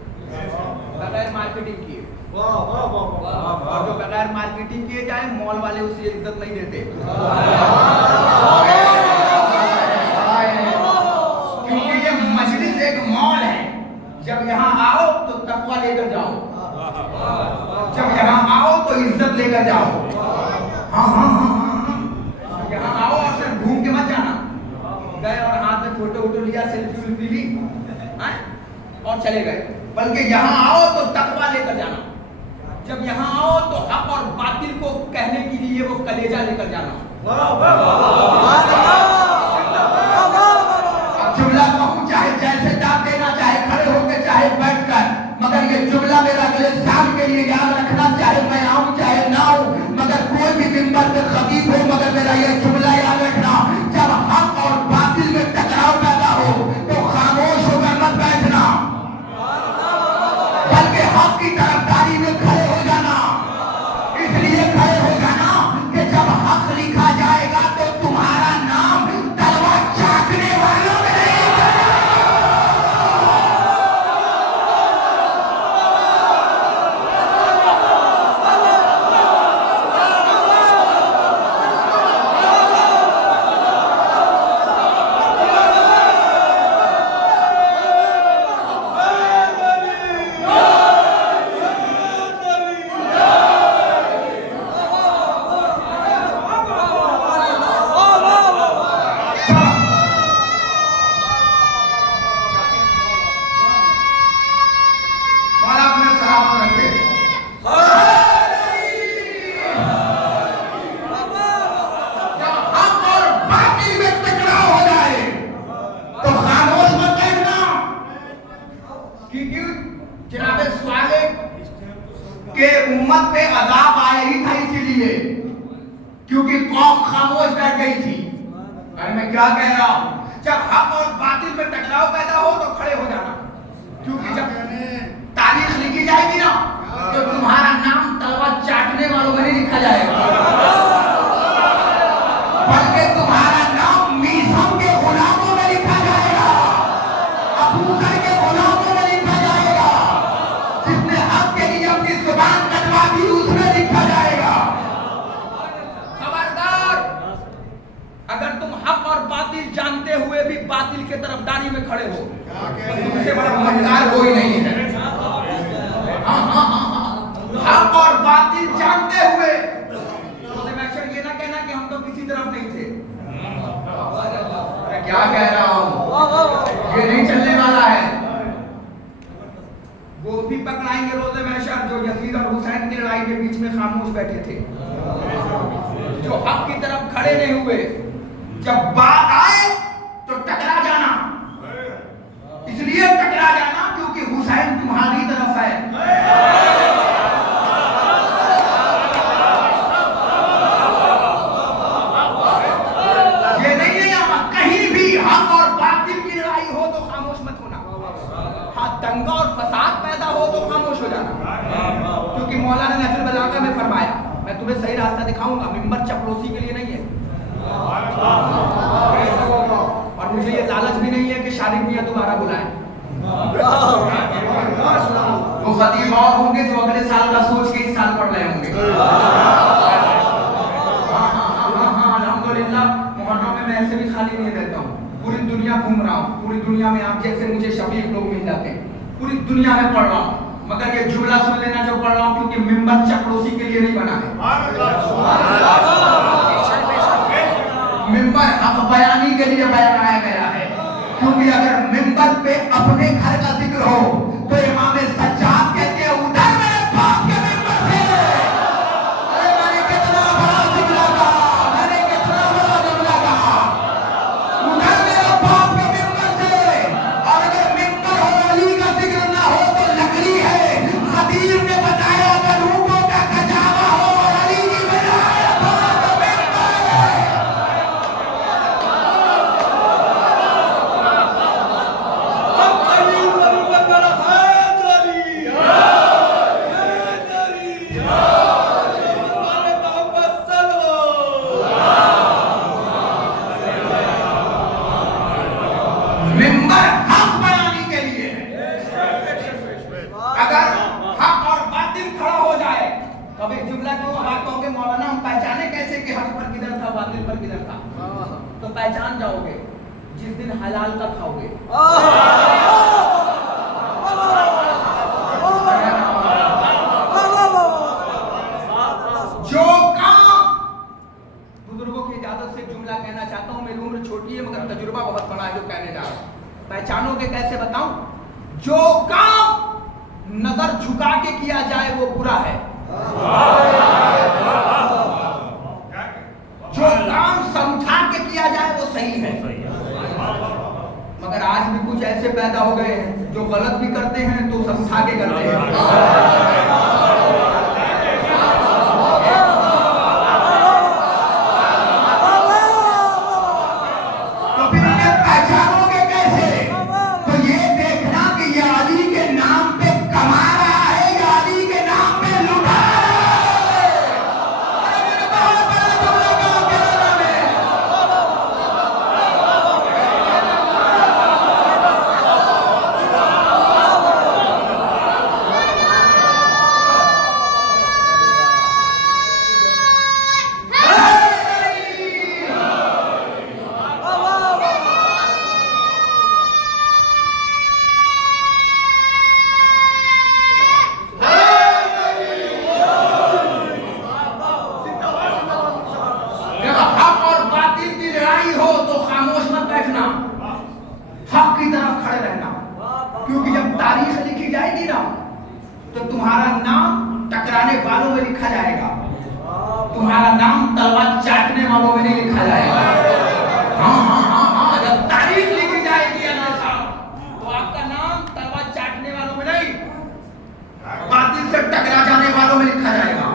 बगैर मार्केटिंग किए। और जो बगैर मार्केटिंग किए जाए, मॉल वाले उसे इज्जत नहीं देते, क्योंकि ये मजलिस एक मॉल है। जब यहाँ आओ तो तकवा लेकर जाओ, जब यहाँ आओ तो इज्जत लेकर जाओ। हाँ हाँ हाँ, यहाँ आओ और सिर्फ घूम के मत जाना। गए और हाथ में फोटो वोटो लिया, सेल्फी उल्फी ली और चले गए, बल्कि यहाँ आओ तो तकवा लेकर जाना। जब यहाँ आओ तो हक और बातिल को कहने के लिए वो कलेजा लेकर जाना। जुमला कहूं चाहे जैसे दाब देना, चाहे खड़े होकर चाहे बैठकर, मगर ये जुमला मेरा अगले साल के लिए याद रखना, चाहे मैं आऊं चाहे ना आऊं, मगर कोई भी मिंबर पे खतीब हो, मगर मेरा ये जुमला याद रखना, जब हक और बातिल में टकराव पैदा हो तो खामोश होकर मत बैठना, बल्कि हक की तरफदारी में खड़े हो जाना। इसलिए खड़े हो जाना कि जब हक लिखा जाएगा तो तुम्हारा नाम तलवा चाटने वालों में नहीं। के उम्मत पे अजाब आया ही था, इसीलिए क्योंकि कौम खामोश बैठ गई थी। अरे मैं क्या कह रहा हूं, जब हक और बातिल में टकराव पैदा हो तो खड़े हो जाना, क्योंकि जब तो तुम्हारा नाम तलवार चाटने वालों में नहीं लिखा जाएगा, बल्कि तुम्हारा नाम मीसम के गुलामों में लिखा जाएगा, अबू बकर के गुलामों में लिखा जाएगा, जिसने हक के लिए अपनी जुबान कटवा दी उसमें लिखा जाएगा। खबरदार, अगर तुम हक और बातिल जानते हुए भी बातिल के तरफदारी में खड़े हो तो तुमसे बड़ा मक्कार कोई नहीं है। हक और बातिल जानते हुए ये ना कहना कि हम तो किसी तरफ नहीं थे। मैं क्या कह रहा हूं, ये नहीं चलने वाला है। वो भी पकड़ाएंगे रोज़े महशर जो यजीद और हुसैन की लड़ाई के बीच में खामोश बैठे थे, जो हक की तरफ खड़े नहीं हुए। जब बात आए तो टकरा जाना, इसलिए टकरा जाना क्योंकि हुसैन तुम्हारी तरफ है। ये नहीं है यहाँ कहीं भी हक और बातिल की लड़ाई हो तो खामोश मत होना। हाँ, दंगा और फसाद पैदा हो तो खामोश हो जाना, क्योंकि मौलाना नजरुल बलागा में फरमाया, मैं तुम्हें सही रास्ता दिखाऊंगा, मिंबर चपलोसी के लिए नहीं है। और मुझे ये लालच भी नहीं है कि शारिक मियां दोबारा बुलाएं। वो खतीब और होंगे जो अगले साल का सोच के इस साल पढ़ रहे होंगे। अल्हम्दुलिल्लाह, मुहर्रम में मैं ऐसे भी खाली नहीं रहता हूँ, पूरी दुनिया घूम रहा हूँ, पूरी दुनिया में आप जैसे मुझे शफीक लोग मिल जाते हैं, पूरी दुनिया में पढ़ रहा हूँ। मगर ये जुमला सुन लेना जो पढ़ रहा हूँ, क्योंकि मिंबर चपड़ोसी के लिए नहीं बना है, मिंबर हक बयानी के लिए बनाया गया है। क्योंकि अगर मिंबर पे अपने घर का जिक्र हो तो इमाम सज्जाद कहते हैं उधर मेरे बाप के मिंबर से। अरे मैंने कितना बड़ा जुमला कहा, मैंने कितना बड़ा जुमला कहा, उधर मेरे बाप के मिंबर से। और अगर मिंबर हो अली का जिक्र ना हो तो लकड़ी है। खतीब ने बताया अगर ऊँटों का खजाना हो और अली की विलायत हो तो मिंबर है। मिंबर हक बयानी के लिए है। अगर हक और बातिल खड़ा हो जाए तो एक जुमला क्यों आप कहोगे मौलाना हम पहचाने कैसे कि हक पर किधर था बातिल पर किधर था? तो पहचान जाओगे जिस दिन हलाल का खाओगे। जो काम, बुजुर्गों की इजाजत से जुमला कहना चाहता हूं, मेरी उम्र छोटी है मगर तजुर्बा बहुत बड़ा है जो कहने जा रहा हूं। पहचानोगे कैसे बताऊं? जो काम नजर झुका के किया जाए वो बुरा है, जो काम समझा के किया जाए वो सही है। मगर आज भी कुछ ऐसे पैदा हो गए हैं जो गलत भी करते हैं तो समझा के करते हैं। क्योंकि जब तारीख लिखी जाएगी ना तो तुम्हारा नाम टकराने वालों में लिखा जाएगा, तुम्हारा नाम तलवार चाटने वालों में नहीं लिखा जाएगा। हाँ हाँ हाँ हाँ, जब तारीख लिखी जाएगी तो आपका नाम तलवार चाटने वालों में नहीं, बातिल से टकरा जाने वालों में लिखा जाएगा।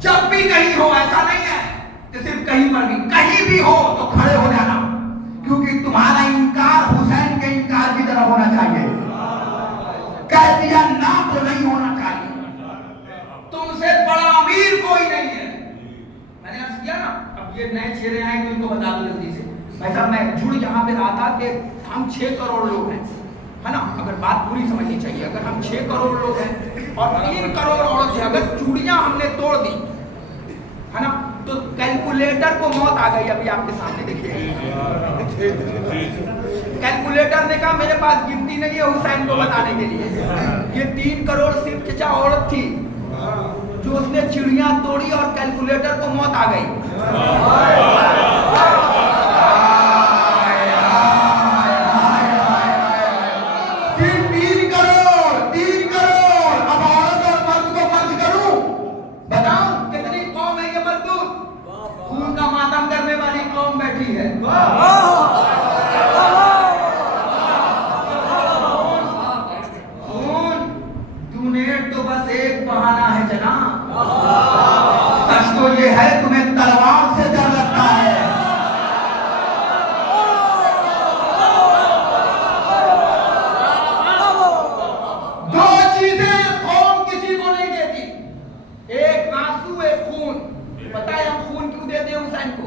जब भी कहीं हो, ऐसा नहीं है कि सिर्फ कहीं पर भी, कहीं भी हो तो खड़े हो जाना, क्योंकि तुम्हारा इनकार हुसैन के इनकार की तरह होना चाहिए। कह दिया ना चेहरे आए तो इनको बता दो जल्दी से। भाई साहब मैं जुड़ यहाँ पे रहा था कि हम 6 करोड़ लोग हैं, है ना, अगर बात पूरी समझनी चाहिए। अगर हम 6 करोड़ लोग हैं और 3 करोड़ औरत है, अगर चूड़ियां हमने तोड़ दी, है ना, तो कैलकुलेटर को मौत आ गई। अभी आपके सामने देखिए, कैलकुलेटर ने कहा मेरे पास गिनती नहीं है हुसैन को बताने के लिए। ये 3 करोड़ सिर्फ चचा औरत थी जो उसने चिड़िया तोड़ी और कैलकुलेटर को मौत आ गई। तो बस एक बहाना है जनाब, सच तो ये है तुम्हें तलवार से डर लगता है। दो चीजें कौन किसी को नहीं देती, एक आंसू एक खून। पता है हम खून क्यों देते हैं हुसैन को?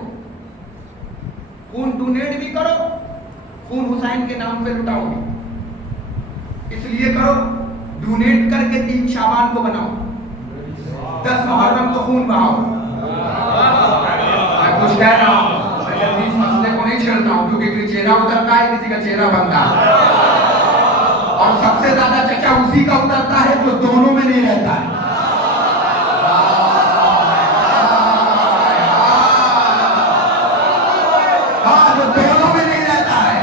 खून डोनेट भी करो, खून हुसैन के नाम पे लुटाओगे, इसलिए करो डोनेट करके 3 शाबान को बनाओ, 10 मुहर्रम को खून बहाओ। मैं कुछ कह रहा हूँ, मैं जल्दी इस मसले को नहीं छेड़ता हूँ, क्योंकि किसी चेहरा उतरता है, किसी का चेहरा बनता है, और सबसे ज्यादा चचा उसी का उतरता है जो दोनों में नहीं रहता है। हाँ, जो दोनों में नहीं रहता है।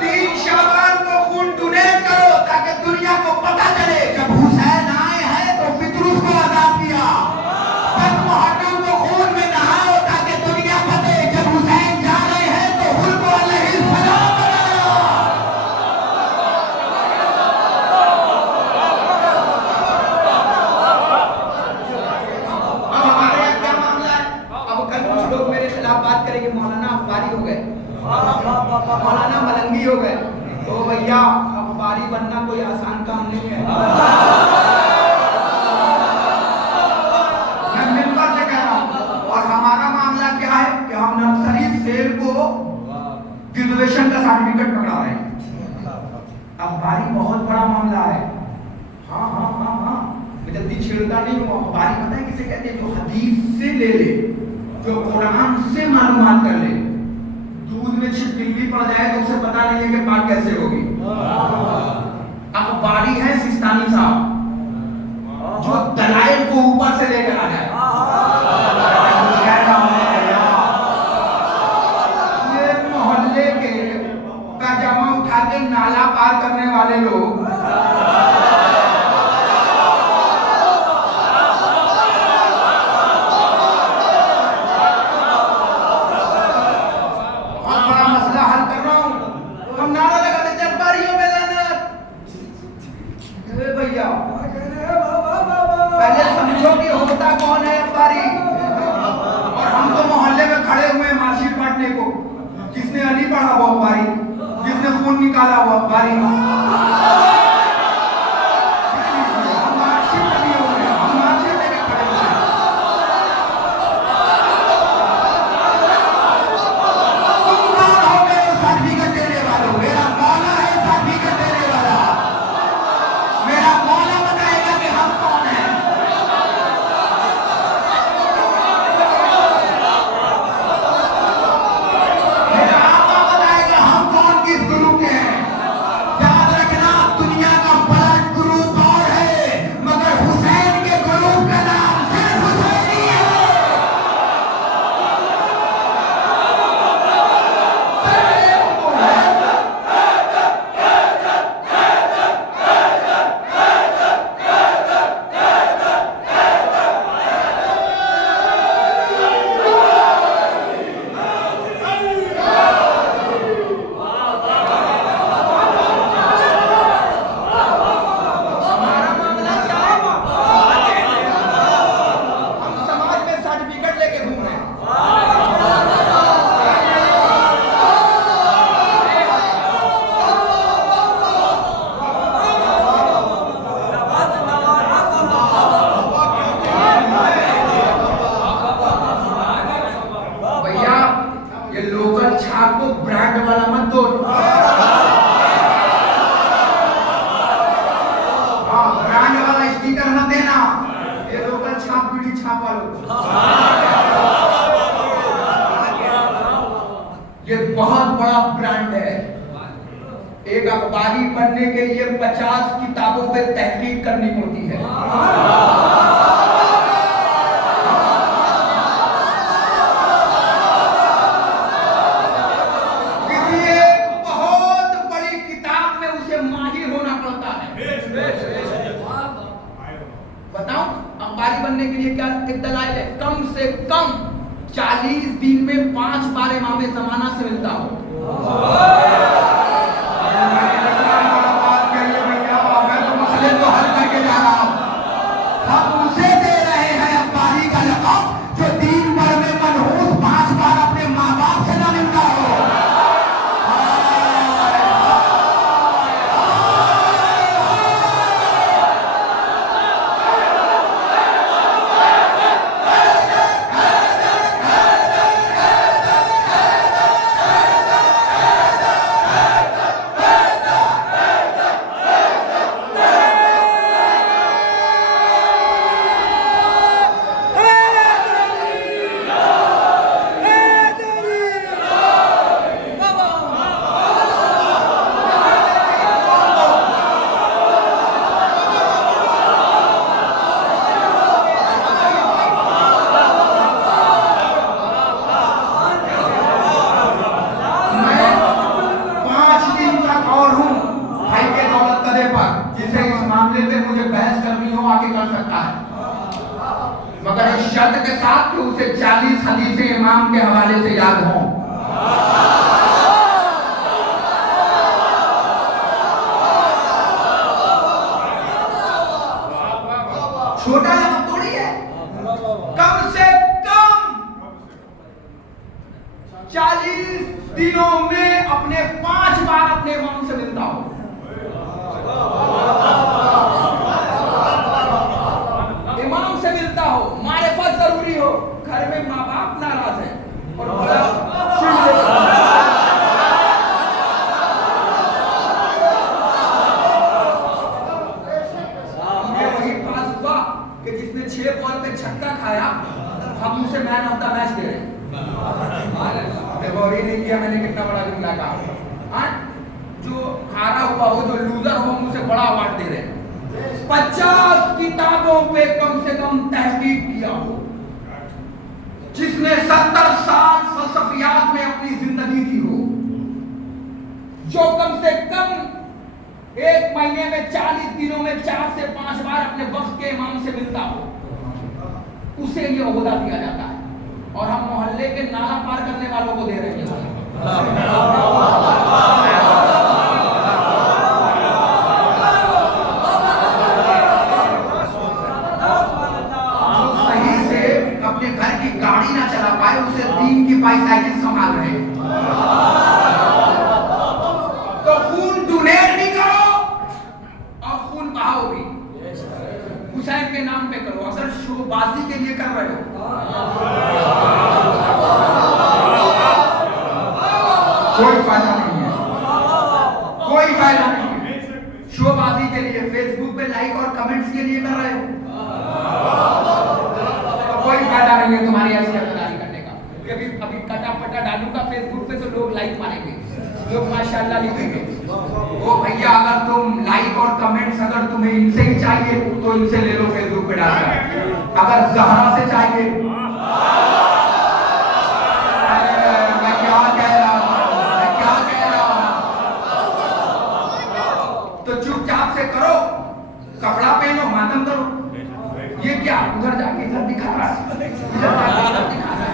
3 शाबान को खून डोनेट करो ताकि दुनिया को पता चले जब हुसैन आए हैं तो फितरूस को आजाद किया। 10 मुहर्रम को खून में नहाओ ताकि दुनिया पते जब हुसैन जा रहे हैं तो हुल को अलैहिस्सलाम बनाया। अब हमारे यहाँ क्या मामला है? अब कल कुछ लोग मेरे खिलाफ बात करेंगे, मौलाना अखबारी हो गए, मौलाना मलंगी हो गए। तो भैया अखबारी बनना कोई आसान काम नहीं है। मैं मिंबर से कह रहा हूँ। और हमारा मामला क्या है कि हम नर्सरी सेल को ग्रेजुएशन का सर्टिफिकेट पकड़ा रहे हैं। अखबारी बहुत बड़ा मामला है। हाँ हाँ हाँ हाँ, मैं जल्दी छेड़ता नहीं हूँ। अखबारी पता है किसे कहते हैं? जो हदीस से ले ले, जो कुरान से मालूमात कर ले। दूध में छिपकली पड़ जाए तो उसे पता नहीं है कि पाक कैसे होगी। अखबारी है सिस्तानी साहब, जो दलाइल को ऊपर से लेकर आ जाए। ये मोहल्ले के पैजामा उठा के नाला पार करने वाले लोग पहले समझो कि होता कौन है अखबारी। और हम तो मोहल्ले में खड़े हुए हैं मार्कशीट बांटने को। जिसने अली पढ़ा वो अखबारी, जिसने खून निकाला वो अखबारी। याद अखबारी पढ़ने के लिए 50 किताबों पे तहकीक करनी पड़ती है। किसी एक बहुत बड़ी किताब में उसे माहिर होना पड़ता है। बताओ अखबारी बनने के लिए क्या दलाइल है? कम से कम 40 दिन में 5 बार इमाम ज़माना से मिलता हो। मगर इस शर्त के साथ कि उसे 40 हदीसें इमाम के हवाले से याद हों। छोटा लफ्ज़ थोड़ी है। कम से कम 40 दिनों में अपने 5 बार अपने इमाम से मिलता हो। इमाम से मिलता हो, मारिफत जरूरी हो। घर में माँ बाप नाराज है और बड़ा वही पास हुआ कि जिसने 6 बॉल पे छक्का खाया, हम उसे मैन ऑफ द मैच दे रहे हैं। और ये नहीं किया मैंने, कितना बड़ा जुमला कहा। जो हारा हुआ हो, जो लूजर हो, हम उसे बड़ा अवार्ड दे रहे हैं। 50 किताबों पे कम से कम तहकीक किया हो, जिसने 70 साल फलसफियात में अपनी जिंदगी दी हो, जो कम से कम 1 महीने में 40 दिनों में 4 से 5 बार अपने वक्त के इमाम से मिलता हो, उसे ये ओहदा दिया जाता है। और हम मोहल्ले के नाला पार करने वालों को दे रहे हैं। गाड़ी ना चला पाए, उसे 3 की बाइसाइकिल संभाल रहे हैं। तो खून डोनेट भी करो और खून बहाओ भी। हुसैन के नाम पे करो। अगर शोबाजी के लिए कर रहे हो, कोई फायदा नहीं है, कोई फायदा नहीं है। शोबाजी के लिए, फेसबुक पे लाइक और कमेंट्स के लिए कर रहे हो, कोई फायदा नहीं है तुम्हारी ऐसी अदाकारी करने का। अभी कटा पटा डालूंगा फेसबुक पे तो लोग लाइक मारेंगे, लोग माशाल्लाह लिखेंगे। ओ भैया, अगर तुम लाइक और कमेंट्स अगर तुम्हें इनसे ही चाहिए तो इनसे ले लो, फेसबुक पे डालकर। अगर ज़हरा से चाहिए, मैं क्या कह रहा हूं, तो चुपचाप से करो, कपड़ा पहनो, मातम करो। ये क्या उधर जाके इधर दिखा रहा है, इधर जाके इधर दिखा रहा है।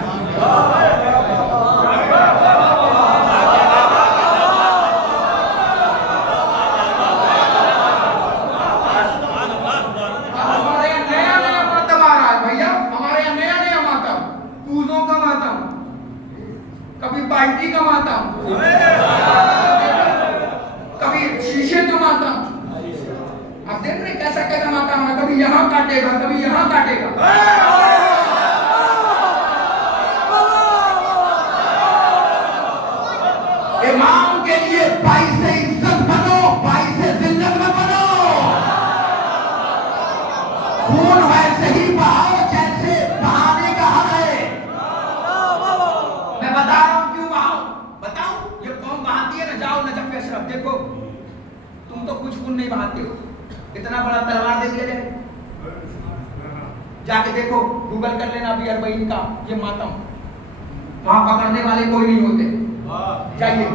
हमारे यहाँ नया मातम आ रहा है भैया, हमारे यहाँ नया मातम, पूजों का मातम, कभी पार्टी का मातम, कभी शीशे का मातम। आप देख रहे कैसा कैसा मातम है, कभी यहाँ काटेगा, कभी यहाँ काटेगा। इमाम के लिए 22 इज्जत बनो, 22 जिल्लत में बनो। खून वैसे ही बहाओ जैसे बहाने का हक है। मैं बता रहा हूं क्यों बहाओ, बताऊं? ये कौन बहाती है ना, जाओ नजफ अशरफ देखो, खून नहीं बहाते हो? इतना बड़ा तलवार दे दिया जाए। जाके देखो, गूगल कर लेना अभी अरबईन का ये मातम, वहां पकड़ने वाले कोई नहीं होते। जाइए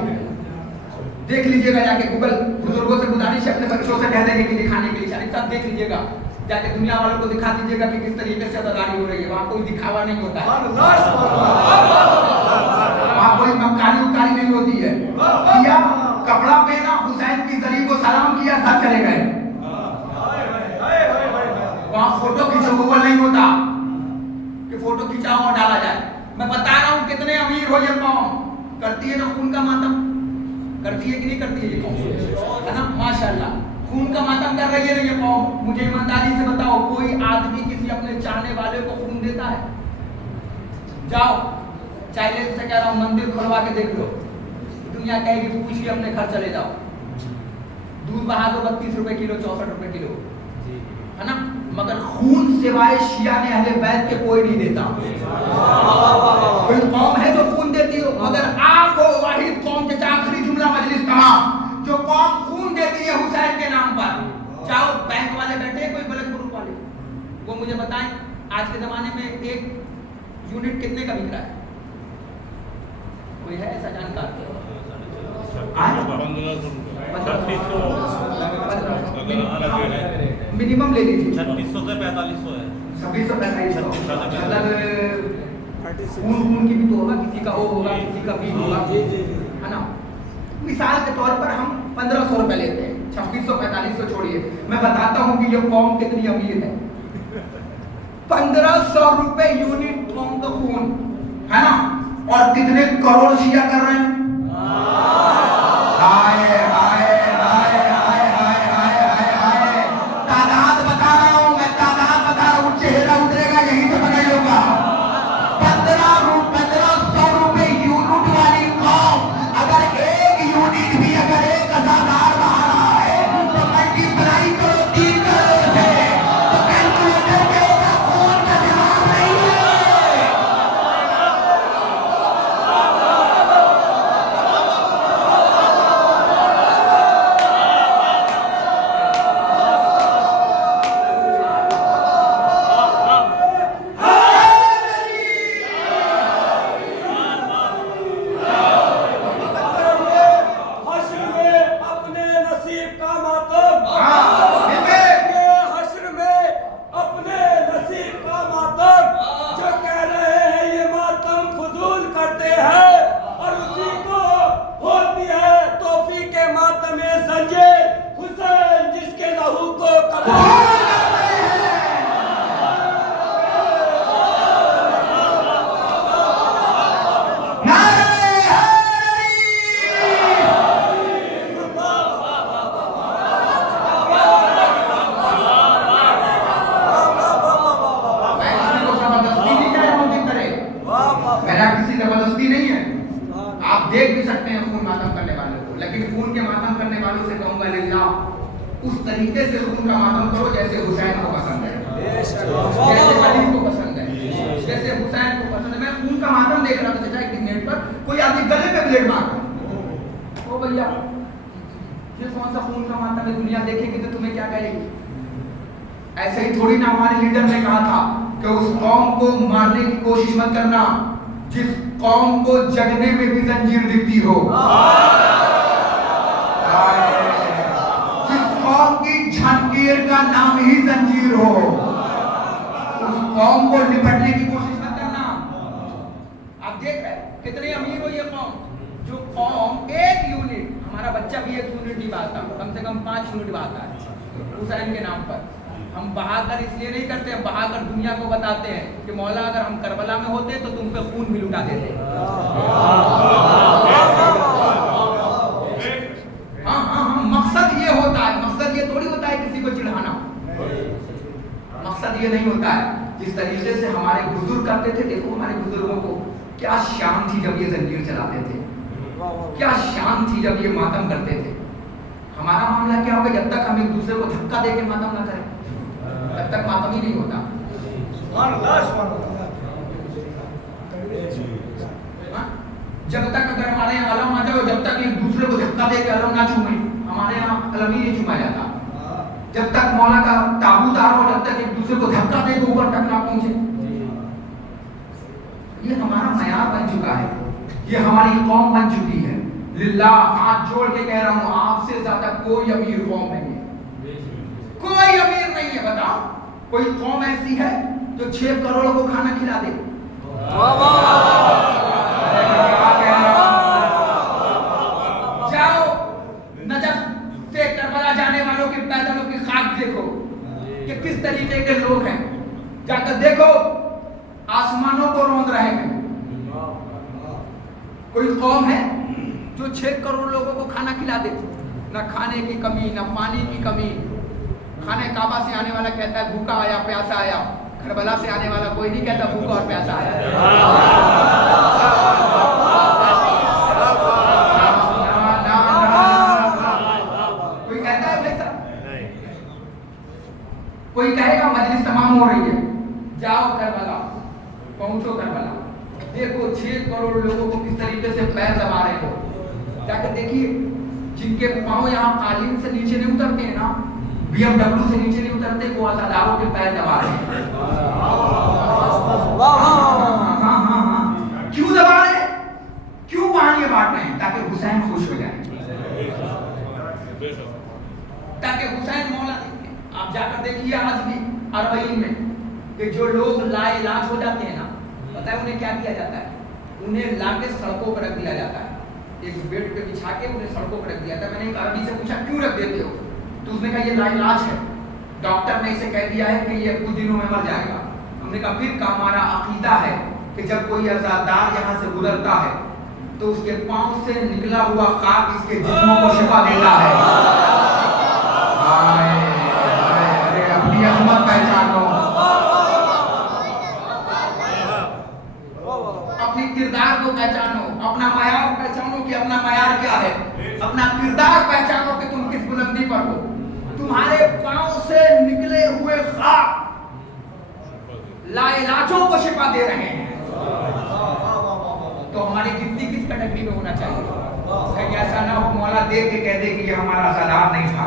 देख लीजिएगा, जाके गूगल, बुजुर्गों से गुजारिश है, अपने बच्चों से कह देंगे कि दिखाने के लिए, शारिक साहब देख लीजिएगा, जाके दुनिया वालों को दिखा दीजिएगा कि किस तरीके से अदाकारी हो रही है। वहां कोई दिखावा नहीं होता है, वहां कोई मक्कारी उकारी नहीं होती है। किया कपड़ा पहना, हुसैन की जरी को सलाम किया, घर चले गए। वहां फोटो खींचो, गूगल नहीं होता कि फोटो खिंचाओ और डाला जाए। मैं बता रहा हूं कितने अमीर हो ये कौम, करती है ना खून का मातम, करती है कि नहीं करती है ये कौम, है ना? माशाल्लाह, खून का मातम कर रही है ना ये कौम। मुझे ईमानदारी से बताओ, कोई आदमी किसी अपने चाहने वाले को खून देता है? जाओ चैलेंज से कह रहा हूं, मंदिर खुलवा के देख लो, दुनिया कहेगी पूछिए, अपने घर चले जाओ। दूध बहा दो 32 रुपए किलो, 64 रुपए किलो, है ना? मगर खून सिवाय शिया ने अहले बैत के कोई नहीं देता। कोई कौम है जो खून देती हो, मगर आपको वाहिद कौम के आखिरी जुमला मजलिस कहा, जो कौम खून देती है हुसैन के नाम पर। चाहो बैंक वाले बैठे, कोई ब्लड ग्रुप वाले, वो मुझे बताएं आज के जमाने में एक यूनिट कितने का बिक रहा है? कोई है ऐसा जानकार? मिनिमम ले लीजिए 3600 से 4500 है, 2600 मतलब खून की भी तो होगा, किसी का ओ होगा, किसी का बी होगा, है ना? मिसाल के तौर पर हम 1500 रुपए लेते हैं, 2600 4500 छोड़िए, मैं बताता हूँ कि ये कौम कितनी अमीर है। 1500 रुपए यूनिट कौम का खून, है ना? और कितने करोड़ शिया कर रहे हैं? हाय हाय हाय हाय हाय हाय हाय हाय, तादाद बता रहा हूं मैं, तादाद बता रहा हूं, चेहरा उतरेगा यहीं से पकड़ लूंगा। 1500 रुपए यूनिट वाली कौम, अगर एक यूनिट भी अगर 1000 बहा रहा है तो मल्टीप्लाई करो 3 करोड़ से, तो कैलकुलेटर कहेगा खून का जवाब नहीं है। मेरा किसी जबरदस्ती नहीं है, आप देख भी सकते हैं खून मातम करने वालों को, लेकिन खून के मातम करने वालों से कहूंगा लिल्लाह, उस तरीके से खून का मातम करो जैसे हुसैन को पसंद है, जैसे अली को पसंद है, जैसे हुसैन को पसंद है। मैं खून का मातम देख रहा था चाचा एक नेट पर, कोई आदमी गले पे ब्लेड मार रहा है। ओ भैया ये कौन सा खून का मातम है? दुनिया देखेगी तो तुम्हें क्या कहेगी? ऐसे ही थोड़ी ना हमारे लीडर ने कहा था कि उस कौम को मारने की कोशिश मत करना जिस कौम को जगने में भी जंजीर दिखती हो, जिस कौम की झंकीर का नाम ही जंजीर हो, उस कौम को निपटने की कोशिश मत करना। आप देख रहे हैं कितने अमीर हो ये कौम, जो कौम एक यूनिट, हमारा बच्चा भी एक यूनिट नहीं बहाता, कम से कम 5 यूनिट बहाता है हुसैन के नाम पर। हम बहाकर इसलिए नहीं करते, हम बहाकर दुनिया को बताते हैं कि मौला अगर हम करबला में होते तो तुम पे खून भी लुटा देते। हाँ हाँ हाँ, मकसद ये होता है, मकसद ये थोड़ी होता है किसी को चिढ़ाना, मकसद ये नहीं होता है। जिस तरीके से हमारे बुजुर्ग करते थे, देखो हमारे बुजुर्गों को क्या शान थी जब ये जंजीर चलाते थे, क्या शान थी जब ये मातम करते थे। हमारा मामला क्या होगा? जब तक हम एक दूसरे को धक्का देके मातम ना करें तब तक मातम ही नहीं होता। जब तक अगर हमारे यहाँ अलम आ जाओ, जब तक एक दूसरे को धक्का देके अलम ना छूए, हम हमारे यहाँ अलमी नहीं चुमा जाता। जब तक मौला का ताबूदार हो, जब तक एक दूसरे को धक्का दे के ऊपर तक ना पहुंचे। ये हमारा मयार बन चुका है, ये हमारी कौम बन चुकी है। लिल्लाह हाथ जोड़ के कह रहा हूं, आपसे ज्यादा कोई अमीर कौम नहीं है, कोई अमीर नहीं है। बताओ कोई कौम ऐसी है जो 6 करोड़ को खाना खिला दे? जाओ नजफ से करबला जाने वालों के पैदलों की खाक देखो कि किस तरीके के लोग हैं। जाकर देखो आसमानों को रौंद रहे हैं। कोई कौम है जो 6 करोड़ लोगों को खाना खिला दे? ना खाने की कमी, ना पानी की कमी। खाने काबा से आने वाला कहता है भूखा आया प्यासा आया, करबला से आने वाला कोई नहीं कहता भूखा और प्यासा आया। कोई कहता है भाई साहब? कोई कहेगा मजलिस तमाम हो रही है, जाओ करबला, पहुंचो करबला, देखो 6 करोड़ लोगों को किस तरीके से पैर दबा रहे हो। जाकर देखिए, जिनके पांव यहाँ कालीन से नीचे नहीं उतरते हैं ना, BMW से नीचे नहीं उतरते, वो अज़ादारों के पैर दबा रहे हैं। क्यों दबा रहे हैं? क्यों पानी बांट रहे हैं? ताकि हुसैन खुश हो जाए, ताकि हुसैन मौला। आप जाकर देखिए आज भी अरबईन में कि जो लोग लाइलाज हो जाते हैं ना, पता है उन्हें क्या किया जाता है? उन्हें लाके सड़कों पर रख दिया जाता है, एक बेड पे बिछा के उन्हें सड़कों पर रख दिया जाता है। मैंने एक अरबी से पूछा क्यों रख देते हो, तो उसने कहा ये लाइलाज है, डॉक्टर ने इसे कह दिया है कि ये कुछ दिनों में मर जाएगा। हमने कहा फिर का हमारा अकीदा है कि जब कोई अज़ादार यहाँ से गुजरता है तो उसके पांव से निकला हुआ खाक इसके जिस्मों को शिफा देता है। अरे अपनी अजमत पहचानो, अपनी किरदार को पहचानो, अपना मयार पहचानो कि अपना मयार क्या है, अपना किरदार पहचानो कि तुम किस बुलंदी पर हो। तुम्हारे पांव से निकले हुए खाक लाइलाजों को शिफा दे रहे हैं। तो हमारी गिनती किस कैटेगरी में होना चाहिए? कहीं ऐसा ना हो मौला देख के कह दे कि ये हमारा अज़ादार नहीं था,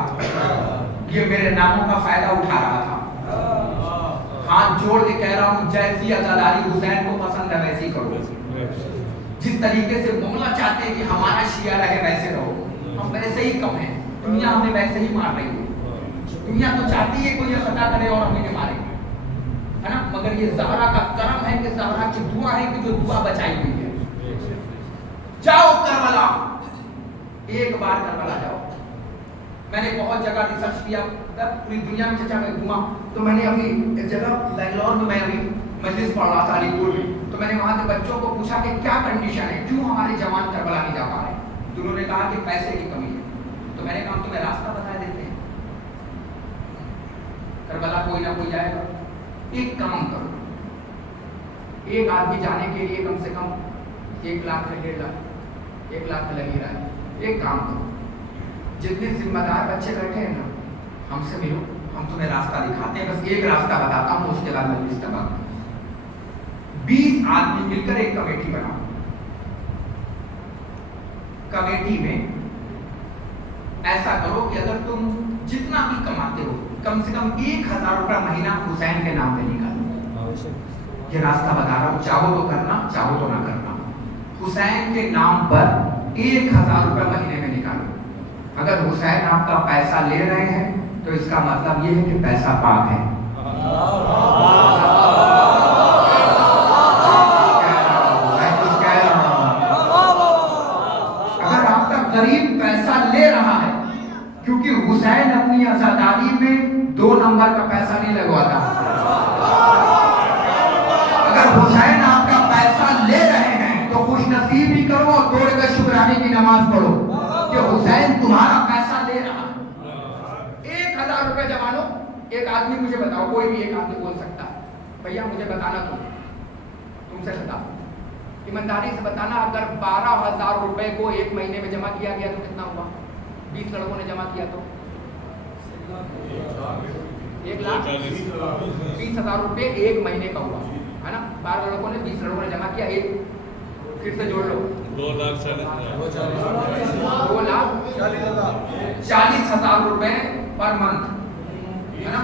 ये मेरे नामों का फायदा उठा रहा था। हाथ जोड़ के कह रहा हूं, जैसी अज़ादारी हुसैन को पसंद है वैसी करो। जिस तरीके से मौला चाहते हैं कि हमारा शिया रहे वैसे रहो, हम वैसे ही कम हैं। दुनिया हमें वैसे ही मार रही है। दुनिया तो चाहती है कोई खता करे और हमें मारे, है ना? मगर ये ज़हरा का करम है कि ज़हरा की दुआ है कि जो दुआ बचाई हुई है। जाओ करबला, एक बार करबला जाओ। मैंने बहुत जगह रिसर्च किया, पूरी दुनिया में चर्चा में घूमा, तो मैंने अभी एक जगह बेंगलोर में मैं अभी मजलिस पढ़ रहा था अलीपुर में, तो मैंने वहां के बच्चों को पूछा कि क्या कंडीशन है, क्यों हमारे जवान करबला नहीं जा पा रहे? तो उन्होंने कहा कि पैसे की कमी है। तो मैंने कहा तुम्हें रास्ता बता देते हैं, करबला कोई ना कोई जाएगा। एक काम करो, एक आदमी जाने के लिए कम से कम 1 लाख से 1.5 लाख, 1 लाख लग ही रहा है। एक काम करो, जितने जिम्मेदार बच्चे बैठे हैं ना, हमसे मिलो, हम तुम्हें रास्ता दिखाते हैं। बस एक रास्ता बताता हूँ, उसके बाद मजलिस तमाम। 20 आदमी मिलकर एक कमेटी बनाओ। कमेटी में ऐसा करो कि अगर तुम जितना भी कमाते हो कम से कम 1000 रुपया महीना हुसैन के नाम पे निकालो। ये रास्ता बता रहा हूं, चाहो तो करना, चाहो तो ना करना। हुसैन के नाम पर 1000 रुपया महीने में निकालो। अगर हुसैन आपका पैसा ले रहे हैं तो इसका मतलब ये है कि पैसा पाक है। अगर आपका गरीब पैसा ले रहा है, क्योंकि हुसैन अपनी आजादी में 2 नंबर का पैसा नहीं लगवाता। अगर हुसैन आपका पैसा ले रहे हैं तो खुशनसीब ही करो और तोड़ कर शुक्राने की नमाज पढ़ो कि हुसैन तुम्हारा पैसा ले रहा है। 1000 रुपए जमा लो। एक आदमी मुझे बताओ, कोई भी एक आदमी बोल सकता है, भैया मुझे बताना तुमसे बताओ, ईमानदारी से बताना, अगर 12,000 रुपए को 1 महीने में जमा किया गया तो कितना हुआ? 20 लड़कों ने जमा किया तो 1,20,000 रुपए 1 महीने का हुआ, है ना? 12 लड़कों ने 20 लड़कों ने जमा किया, एक फिर से जोड़ लो 2,40,000 रुपए पर मंथ, है ना?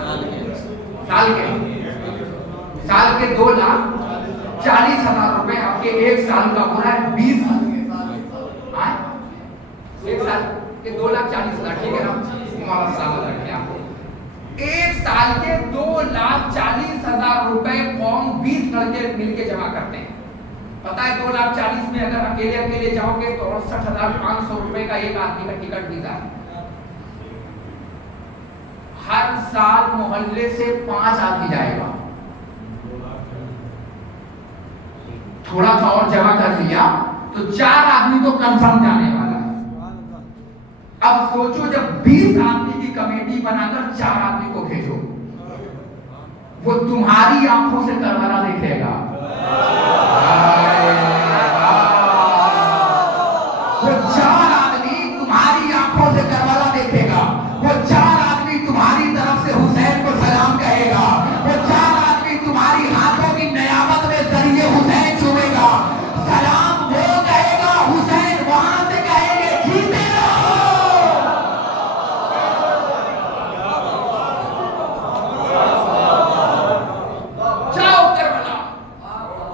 साल के 2,40,000 रुपए आपके एक साल का हो रहा है 20 एक साल के 2,40,000, ठीक है ना? हमारा सलामत रखे आपको। एक साल के 2,40,000 रुपए फॉर्म 20 लड़के मिलके जमा करते हैं। पता है 2,40,000 में अगर अकेले जाओगे तो 68,500 रुपए का एक आदमी का टिकट वीजा है। हर साल मोहल्ले से 5 आदमी जाएगा, थोड़ा सा और जमा कर लिया तो 4 आदमी तो कंफर्म जाने वाला है। अब सोचो जब 20 आदमी की कमेटी बनाकर 4 आदमी को भेजो, वो तुम्हारी आंखों से करवाना देखेगा। वो 4 आदमी तुम्हारी आंखों से करवाना देखेगा। वो 4 आदमी तुम्हारी तरफ से हुसैन को सलाम कहेगा। वो 4 आदमी तुम्हारी हाथों की नयामत में जरिए हुसैन चूमेगा। सलाम वो कहेगा, हुसैन वहां से कहेंगे जीते रहो। जाओ करबला,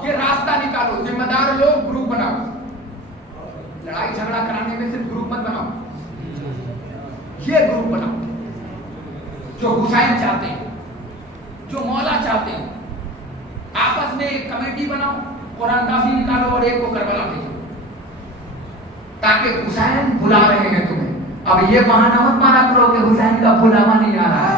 ये रास्ता निकालो। जिम्मेदार लोग ग्रुप बनाओ, लड़ाई झगड़ा कराने में सिर्फ ग्रुप मत बनाओ, ये ग्रुप बनाओ जो हुसैन चाहते हैं, जो मौला चाहते हैं। आपस में एक कमेटी बनाओ, कुरान दासी निकालो और एक को करबला भेजो, ताकि हुसैन बुला रहे हैं तुम्हें। अब ये बहाना मत मारा करो कि हुसैन का बुलावा नहीं आ रहा है,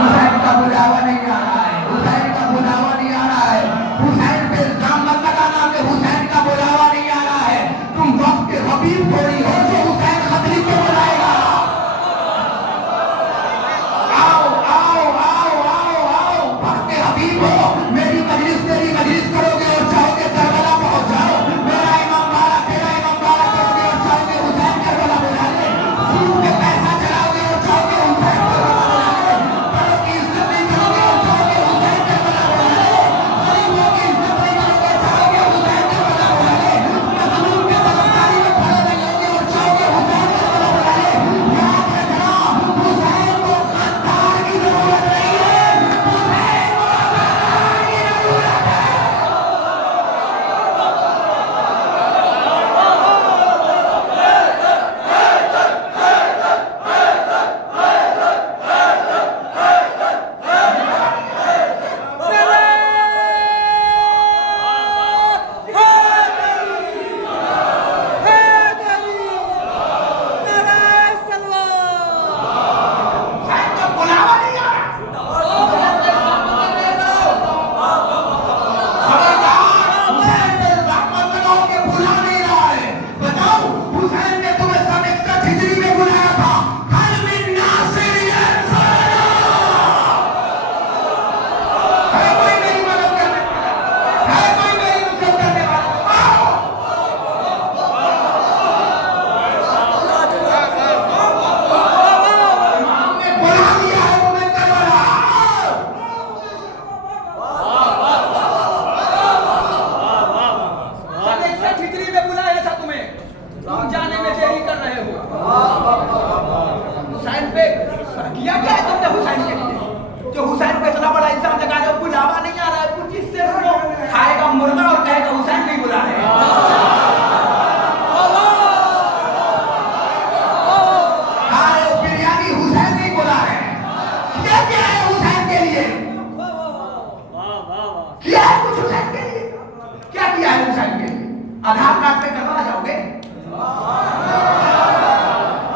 हुसैन का बुलावा नहीं आ रहा है, हुसैन का बुलावा नहीं आ रहा है। हुसैन पे इल्जाम मत लगाना कि हुसैन का बुलावा नहीं आ रहा है। तुम वक्त के हबीब थोड़ी हो जो हुसैन खतरी को बुलाएगा। आओ आओ आओ आओ आओ, वक्त के हबीब हो, मेरी मजलिस करोगे और चाहोगे करबला पहुंच जाओ। मेरा इमाम बाड़ा तेरा इमाम बाड़ा करोगे और चाहोगे हुसैन करबला बुला ले। सूद पे पैसा चलाओगे और चाहोगे हुसैन करबला बुला ले। बड़ों की इज्जत नहीं करोगे और चाहोगे हुसैन करबला बुला ले। गरीबों की इज्जत नहीं करोगे और चाहोगे हुसैन करबला बुला ले। मजलूम के तरफदारी में खड़े नहीं होगे और चाहोगे हुसैन करबला बुला ले। याद रखना, हुसैन को गद्दार की जरूरत नहीं है, हुसैन को गद्दार की जरूरत है। हुसैन का बुलावा नहीं आ रहा। खबरदार, हुसैन पे इल्जाम मत लगाओ कि बुला नहीं रहा है। बताओ, हुसैन ने तुम्हें सन 61 हिजरी में बुलाया था। हल मिन नासिरियन फला। है कोई मेरी मदद करने वाला? है कोई मेरी नुसरत करने वाला? आओ। इमाम ने बुला लिया है तुम्हें करबला। सन 61 हिजरी में बुलाया था तुम्हें, तुम जाने में देरी कर रहे हो। हुसैन पे किया क्या है तुमने हुसैन के लिए? जो हुसैन पे इतना बड़ा इल्जाम लगा रहे हो, बुलावा नहीं आ रहा है। कुछ इससे सुनो, खाएगा मुर्गा और कहेगा हुसैन नहीं बुला रहे। खा रहे हो बिरयानी, हुसैन नहीं बुला रहे। किया क्या है हुसैन के लिए? किया है कुछ हुसैन के लिए? क्या किया है हुसैन के लिए? आधार कार्ड पे करवा जाओगे?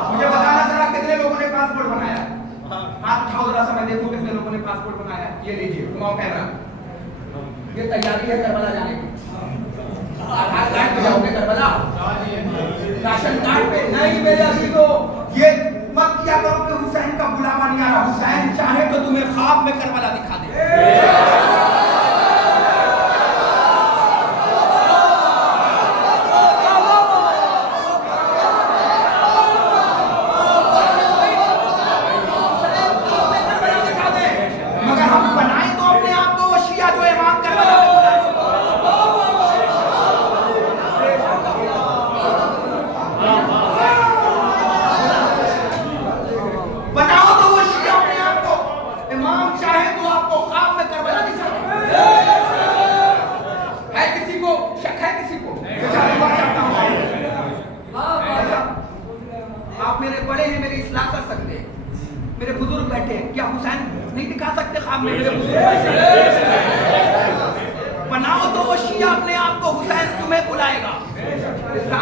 मुझे बताना जरा कितने लोगों ने पासपोर्ट बनाया? हाथ उठाओ जरा सा, मैं देखूं कितने लोगों ने पासपोर्ट बनाया। ये लीजिए, घुमाओ कैमरा। ये तैयारी है करबला जाने की। आधार कार्ड पे जाओगे करबला? राशन कार्ड पे नहीं मेरे अजीजों। ये मत किया करो कि हुसैन का बुलावा नहीं आ रहा। हुसैन चाहे तो तुम्हें ख्वाब में करबला दिखा दे। मगर हम बनाए तो अपने आप को वो शिया जो इमाम करबला में बुलाए। मेरे बुजुर्ग बैठे हैं, क्या हुसैन नहीं दिखा सकते ख्वाब में? मेरे बुजुर्ग बनाओ तो वो शिया अपने आप को हुसैन तुम्हें बुलाएगा।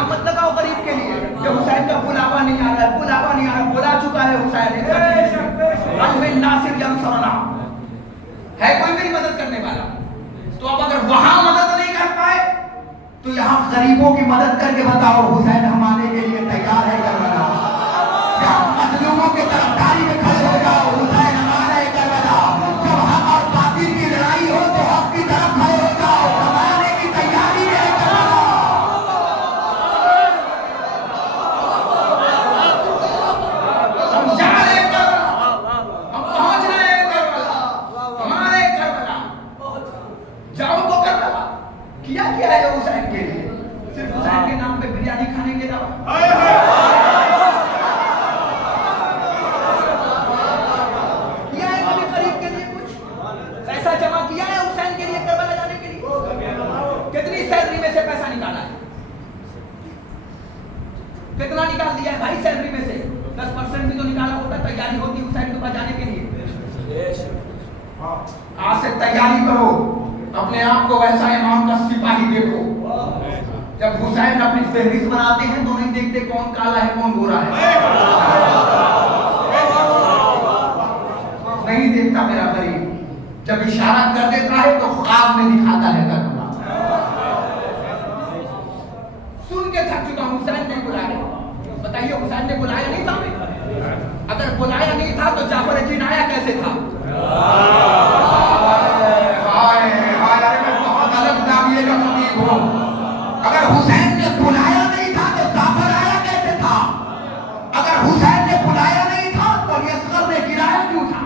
मत लगाओ गरीब के लिए, जब हुसैन का बुलावा नहीं आ रहा है, बुलावा नहीं आ रहा, बुला चुका है हुसैन। नासिर यंसुरना है, कोई मेरी मदद करने वाला। तो अब अगर वहां मदद नहीं कर पाए तो यहाँ गरीबों की मदद करके बताओ हुसैन हमारे के लिए तैयार है करबला। मजलूमों के तरफदारी में खड़े हो जाओ, हुसैन हमारा है करबला। जब हक और बातिल की लड़ाई हो तो हक की तरफ खड़े हो जाओ, हमारे की तैयारी है करबला। हम जा रहे हैं करबला, हम पहुंच रहे हैं करबला, हमारे करबला। जाओ तो करबला। किया क्या है हुसैन के लिए? सिर्फ हुसैन के नाम पे बिरयानी खाने के अलावा किया है कभी गरीब के लिए कुछ? पैसा जमा किया है हुसैन के लिए करबला जाने के लिए? कितनी सैलरी में से पैसा निकाला है? कितना निकाल दिया है भाई सैलरी में से? 10% भी तो निकाला होता, तैयारी होती हुसैन के पास जाने के लिए। आज से तैयारी करो, अपने आप को वैसा इमाम का सिपाही देखो। जब हुसैन अपनी फहरिस्त बनाते हैं तो नहीं देखते कौन काला है कौन गोरा है, नहीं देखता मेरा गरीब। जब इशारा कर देता है तो ख्वाब में दिखाता है करबला। सुन के थक चुका हूं, हुसैन ने बुलाया। बताइए हुसैन ने बुलाया नहीं था? अगर बुलाया नहीं था तो जाफर जिनाया कैसे था? अगर हुसैन ने बुलाया नहीं था तो जाफर आया कैसे था? अगर हुसैन ने बुलाया नहीं था तो यसगर ने गिराया क्यों था?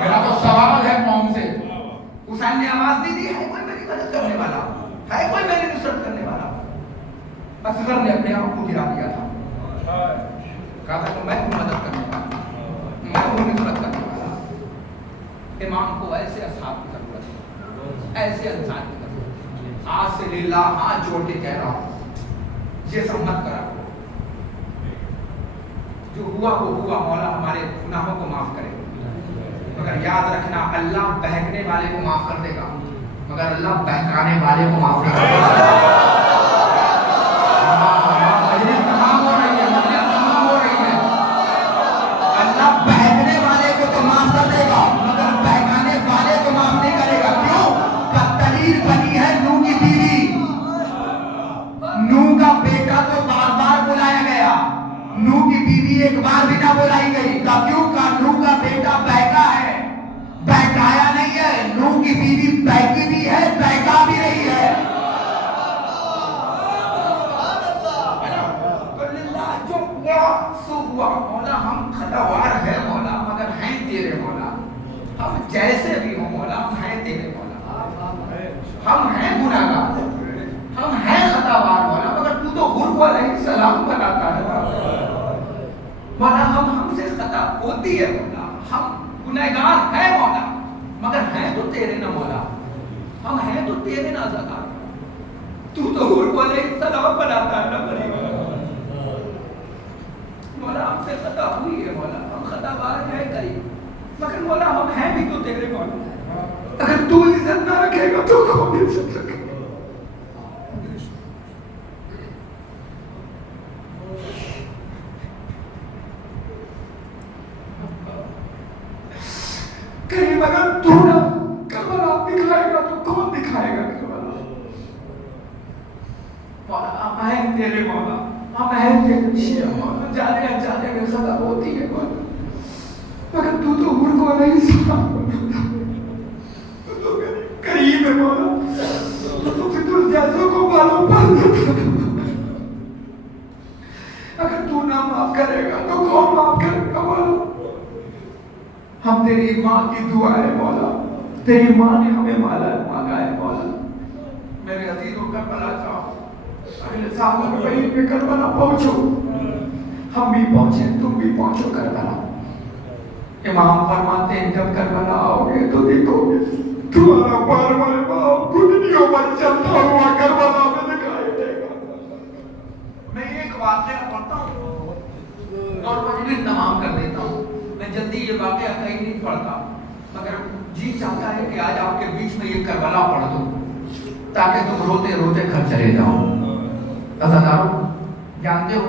मेरा तो सवाल है कौम से। हुसैन ने आवाज नहीं दी, है कोई मेरी मदद करने वाला? है कोई मेरी नुसरत करने वाला? असगर ने अपने आप को गिरा दिया था, कहा था तो मैं मदद करने वाला, मैं नुसरत करने वाला। इमाम को ऐसे असहाब की जरूरत है, ऐसे इंसान की जरूरत है। आज से लिल्लाह हाथ जोड़ के कह रहा हूं, ये सब मत करा। जो हुआ वो हुआ, मौला हमारे गुनाहों को माफ करे। मगर याद रखना, अल्लाह बहकने वाले को माफ कर देगा, मगर अल्लाह बहकाने वाले को माफ नहीं करेगा। तमाम हो रही है, तमाम हो रही है। अल्लाह बहकने वाले को तो माफ कर देगा, मगर बहकाने वाले को माफ नहीं करेगा। क्यों? तकदीर बनी है नूह की बीवी। नूह का बेटा तो बार बार बुलाया गया, नूह की बीवी एक बार भी ना बुलाई गई। क्यों? का नूह का बेटा बहका है, बहकाया नहीं है। नूह की बीवी बहकी भी है, बहका भी रही है। जो हुआ सो हुआ मौला, हम खतावार है मौला, मगर हैं तेरे मौला। हम जैसे भी हो मौला, हम हैं तेरे मौला। हम हैं गुनाहगार, हम हैं खतावार मौला, मगर तू तो हुर्र अलैहिस्सलाम बनाता है मौला। हम हमसे खता होती है मौला, हम गुनहगार है मौला, मगर हैं तो तेरे ना मौला। हम हैं तो तेरे ना ज़ात, तू तो हुर्र अलैहिस्सलाम बनाता है ना मौला। हमसे खता हुई है मौला, हम खतावार है करीब, मगर मौला हम हैं भी तो तेरे मौला। अगर तू इज्जत ना रखेगा तो कौन इज्जत रखेगा? करीब अगर तू ना करबला दिखाएगा तो कौन दिखाएगा करबला? मौला हम हैं तेरे मौला, हम हैं तेरे शिया मौला। जाने अनजाने में खता होती है मौला, मगर तू तो हुर्र को नहीं सुना, करीब है मौला। तो फितुल जैसों को मालूम पड़ जाता। अगर तू ना माफ करेगा तो कौन माफ करेगा मौला? हम तेरी माँ की दुआ है मौला, तेरी माँ ने हमें मांगा है मौला। मेरे अजीजों करबला जाओ, अगले साल में करबला पहुंचो, हम भी पहुंचे तुम भी पहुंचो करबला। इमाम फरमाते हैं जब करबला आओगे तो देखोगे तुम्हारा बारवां इमाम कुंडलियों पर चलता हुआ करबला में दिखाई देगा। मैं एक वाक़या पढ़ता हूँ और मजलिस तमाम कर देता हूँ। वाकया कहीं नहीं पढ़ता, मगर जी चाहता है कि आज आपके बीच में ये करबला पढ़ दूं ताकि तुम रोते रोते घर चले जाओ। अज़ादारों, जानते हो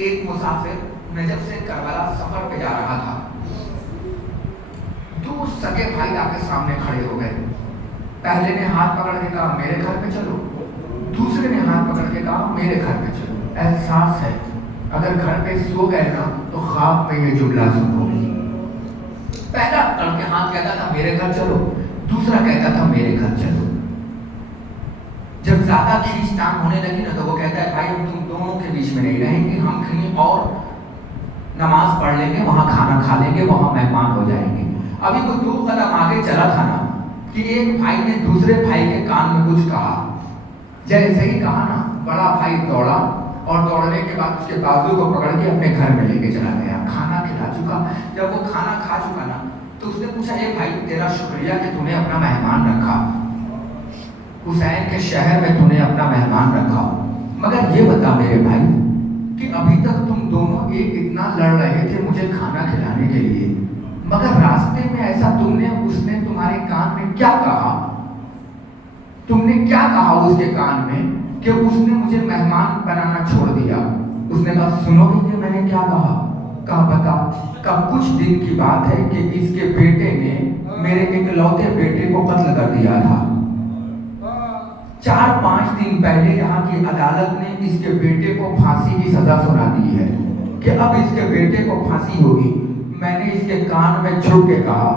एक मुसाफिर नजफ से करबला सफर पे जा रहा था, दो सगे भाई आके सामने खड़े हो गए। पहले ने हाथ पकड़ के कहा मेरे घर पे चलो, दूसरे ने हाथ पकड़ के कहा मेरे घर पे चलो। एहसास है अगर घर पे सो गए ना तो ख्वाब में ये जुमला सुनोगे। पहला लड़के हाथ कहता था मेरे घर चलो, दूसरा कहता था मेरे घर चलो। जब ज्यादा खींचतान होने लगी ना तो वो कहता है भाई हम तुम दोनों के बीच में नहीं रहेंगे, हम कहीं और नमाज पढ़ लेंगे, वहां खाना खा लेंगे, वहां मेहमान हो जाएंगे। अभी वो 2 कदम आगे चला था ना कि एक भाई ने दूसरे भाई के कान में कुछ कहा। जैसे ही कहा ना बड़ा भाई दौड़ा और दौड़ने के बाद उसके बाजू को पकड़ के अपने घर में लेके चला गया। खाना खिला चुका, जब वो खाना खा चुका ना तो उसने पूछा ये भाई तेरा शुक्रिया कि तूने अपना मेहमान रखा, हुसैन के शहर में तूने अपना मेहमान रखा, मगर ये बता मेरे भाई कि अभी तक तुम दोनों एक इतना लड़ रहे थे मुझे खाना खिलाने के लिए, मगर रास्ते में ऐसा तुमने उसने तुम्हारे कान में क्या कहा? तुमने क्या कहा उसके कान में कि उसने मुझे मेहमान बनाना छोड़ दिया? उसने कहा सुनोगे कि मैंने क्या कहा? कहा बता। कहा कुछ दिन की बात है कि इसके बेटे ने मेरे इकलौते बेटे को कत्ल कर दिया था। 4-5 दिन पहले यहाँ की अदालत ने इसके बेटे को फांसी की सजा सुना दी है कि अब इसके बेटे को फांसी होगी। मैंने इसके कान में छुप के कहा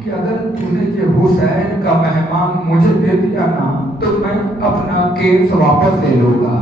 कि अगर तूने ये हुसैन का मेहमान मुझे दे दिया ना तो मैं अपना केस वापस ले लूंगा,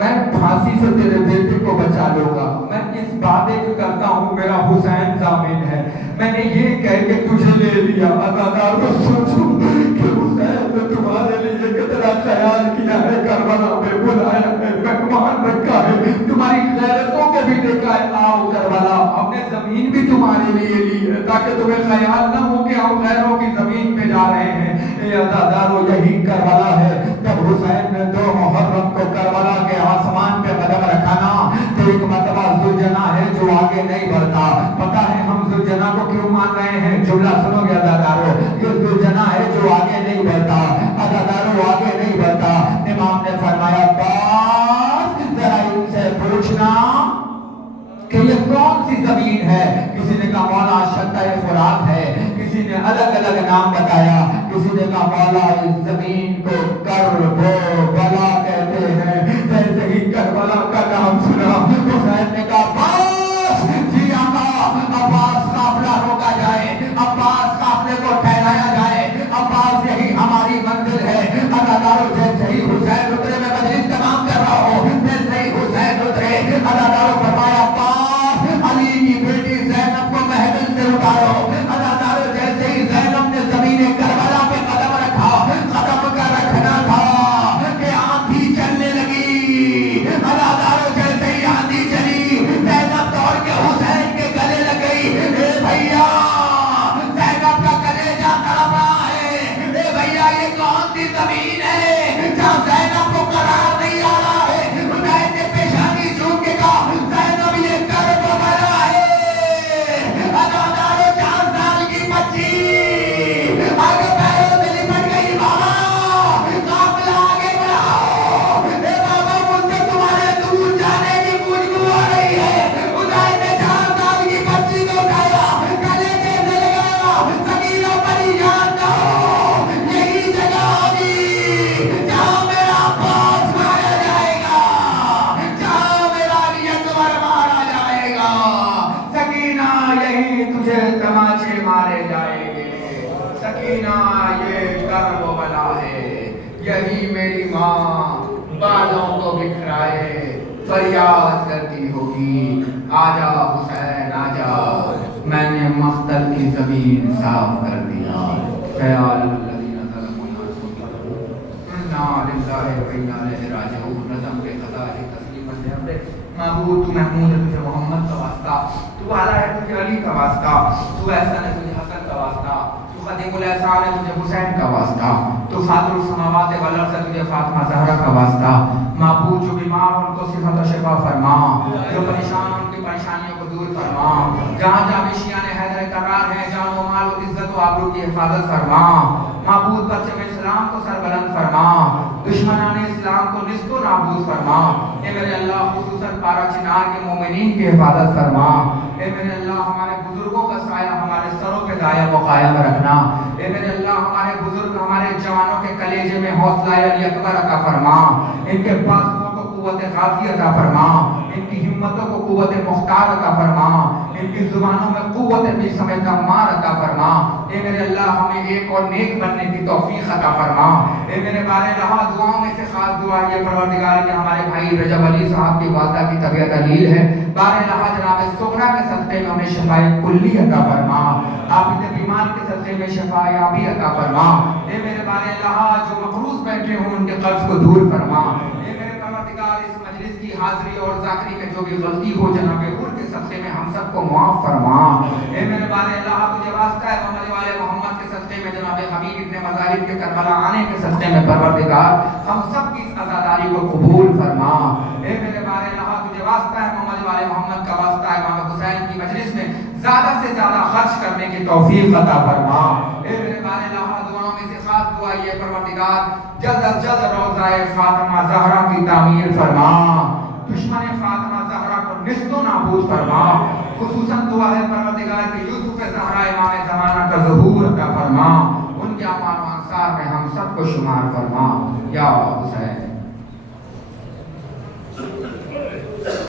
मैं फांसी से तेरे बेटे को बचा लूंगा, मैं इस वादे को करता हूँ, मेरा हुसैन जामिन है। मैंने ये कह के तुझे ले लिया। अदादार को सोचो कि हुसैन ने तुम्हारे लिए कितना ख्याल किया है, करबला में बुलाया है, मेहमान रखा है, तुम्हारी गैरतों के भी देखा है। आओ करबला, हमने जमीन भी तुम्हारे लिए ली है ताकि तुम्हें ख्याल ना हो कि हम गैरों की जमीन पे जा रहे हैं। अज़ादारों, यही करबला है। जब हुसैन ने 2 मुहर्रम को करबला के आसमान पे कदम रखा ना तो एक मतबा जुलजना है जो आगे नहीं बढ़ता। पता है हम जुलजना को क्यों मान रहे हैं? जुमला सुनोगे अज़ादारों, ये जुलजना है जो आगे नहीं बढ़ता। अज़ादारों आगे नहीं बढ़ता। इमाम ने फरमाया बास जरा इनसे पूछना कि ये कौन सी जमीन है? किसी ने कहा मौला शत्ता फुरात है, किसी ने अलग अलग नाम बताया, किसी ने कहा मौला इस जमीन को करबला कहते हैं। जैसे ही करबला का नाम सुना हुसैन ने कहा अब्बास, जी आका, अब्बास काफिला रोका जाए, अब्बास काफिले को ठहराया जाए, अब्बास यही हमारी मंजिल है। अदादारों, जैसे ही हुसैन उतरे, मैं मजलिस तमाम कर रहा हूँ, जैसे ही हुसैन उतरे अदादारों फरमाया अली की बेटी ज़ैनब को महफिल से उतारो। अदादारों, जैसे ही ज़ैनब ने ज़मीन करबला पे कदम रखा, कदम का रखना था कि आंधी चलने लगी। अदादारों, जैसे ही आंधी चली ज़ैनब दौड़ के हुसैन के गले लग गई। ए भैया, ज़ैनब का कलेजा तड़प रहा है। ए भैया, ये कौन सी जमीन है जहाँ ज़ैनब को करार नहीं आ रहा है? हुसैन ने पेशानी झूम के कहा ज़ैनब ये करबला है। अदादारों, 4 साल की बच्ची आगे पैरों से लिपट गई। बाबा, काफिला आगे बढ़ाओ। ए बाबा, मुझसे तुम्हारे दूर जाने की खुशबू आ रही है। हुसैन ने 4 साल की बच्ची को उठाया, कलेजे से लगाया, सकीना परेशान ना हो, यही जगह होगी जहाँ मेरा अब्बास मारा जाएगा, जहाँ मेरा यकबर मारा जाएगा। सकीना, यही तुझे तमाचे मारे जाएंगे। सकीना, ये करबला है, यही मेरी माँ बालों को बिखराए फरियाद करती होगी, आजा हुसैन आजा, मैंने मख्तल की जमीन साफ कर दिया। ख्याल महबूब, तू महमूद है, तुझे मोहम्मद का वास्ता, तू आला है, तुझे अली का वास्ता, तू ऐसा है, तुझे हसन का वास्ता, तू खदीमुल एहसान है, तुझे हुसैन का वास्ता। तो फातिरुस समावात वल अर्ज़ तुझे फातिमा ज़हरा का वास्ता, माबूद जो बीमार उनको सिफ़त और शिफा फरमा, जो परेशान उनकी परेशानियों को दूर फरमा, जहाँ जहाँ बेशियाने हैदर करार है, जान व माल व इज्जत व आबरू की हिफाजत फरमा, माबूद परचम इस्लाम को सरबलंद फरमा, दुश्मनाने इस्लाम को निस्तो नाबूद फरमा। ए मेरे अल्लाह खुसूसन पारा चिनार के मोमिनीन की हिफाजत फरमा। ए मेरे अल्लाह हमारे बुजुर्गों का साया हमारे सरों पे दायम व कायम रखना। ए मेरे अल्लाह हमारे बुजुर्ग हमारे जवानों के कलेजे में हौसला अली अकबर अता फरमा, इनके बाजुओं को कुव्वत गाज़ी अता फरमा, इनकी हिम्मतों को कुव्वत मुख्तार अता फरमा, इनकी जुबानों में कुव्वत बेसमझ का मार अता फरमा। ए मेरे अल्लाह हमें एक और नेक बनने की तौफीक अता फरमा। ए मेरे बारे रहा दुआओं में से खास दुआ ये परवरदिगार के हमारे भाई रजब अली साहब की वालदा की तबीयत अलील है, बारे रहा जनाब सुगरा के सदक़े में हमें शफाए कुल्ली अता फरमा, आप इतने बीमार के सदक़े में शफायाबी अता फरमा। ए मेरे बारे रहा जो मकरूज बैठे हों उनके कर्ज को दूर फरमा। ए मेरे परवरदिगार इस मजलिस की हाजिरी और ज़ाकरी में जो भी गलती हो जनाब हुर के सदक़े में हम सबको माफ़ फरमा। ए मेरे बारे अल्लाह तुझे वास्ता है मोहम्मद वाले मोहम्मद के सदक़े में जनाब हबीब इब्ने मज़ाहिब के करबला आने के सदक़े में परवरदिगार हम सब की इस आज़ादारी को कबूल फरमा। ए मेरे बारे अल्लाह तुझे वास्ता है मोहम्मद वाले मोहम्मद का वास्ता है इमाम हुसैन की मजलिस में ज़्यादा से ज़्यादा खर्च करने की तौफीक अता फरमा। ए मेरे बारे अल्लाह दुआओं में से खास दुआ ये परवरदिगार जल्द अज जल्द रोज़ाए फातिमा ज़हरा की तामीर फरमा, दुश्मन फातिमा ज़हरा को निस्तो नाबूद फरमा। खुसूसन दुआ है परवरदिगार के यूसुफ ज़हरा इमाम ज़माना का ज़हूर अता फरमा, उनके अमान व अंसार में हम सबको शुमार फरमा या हुसैन।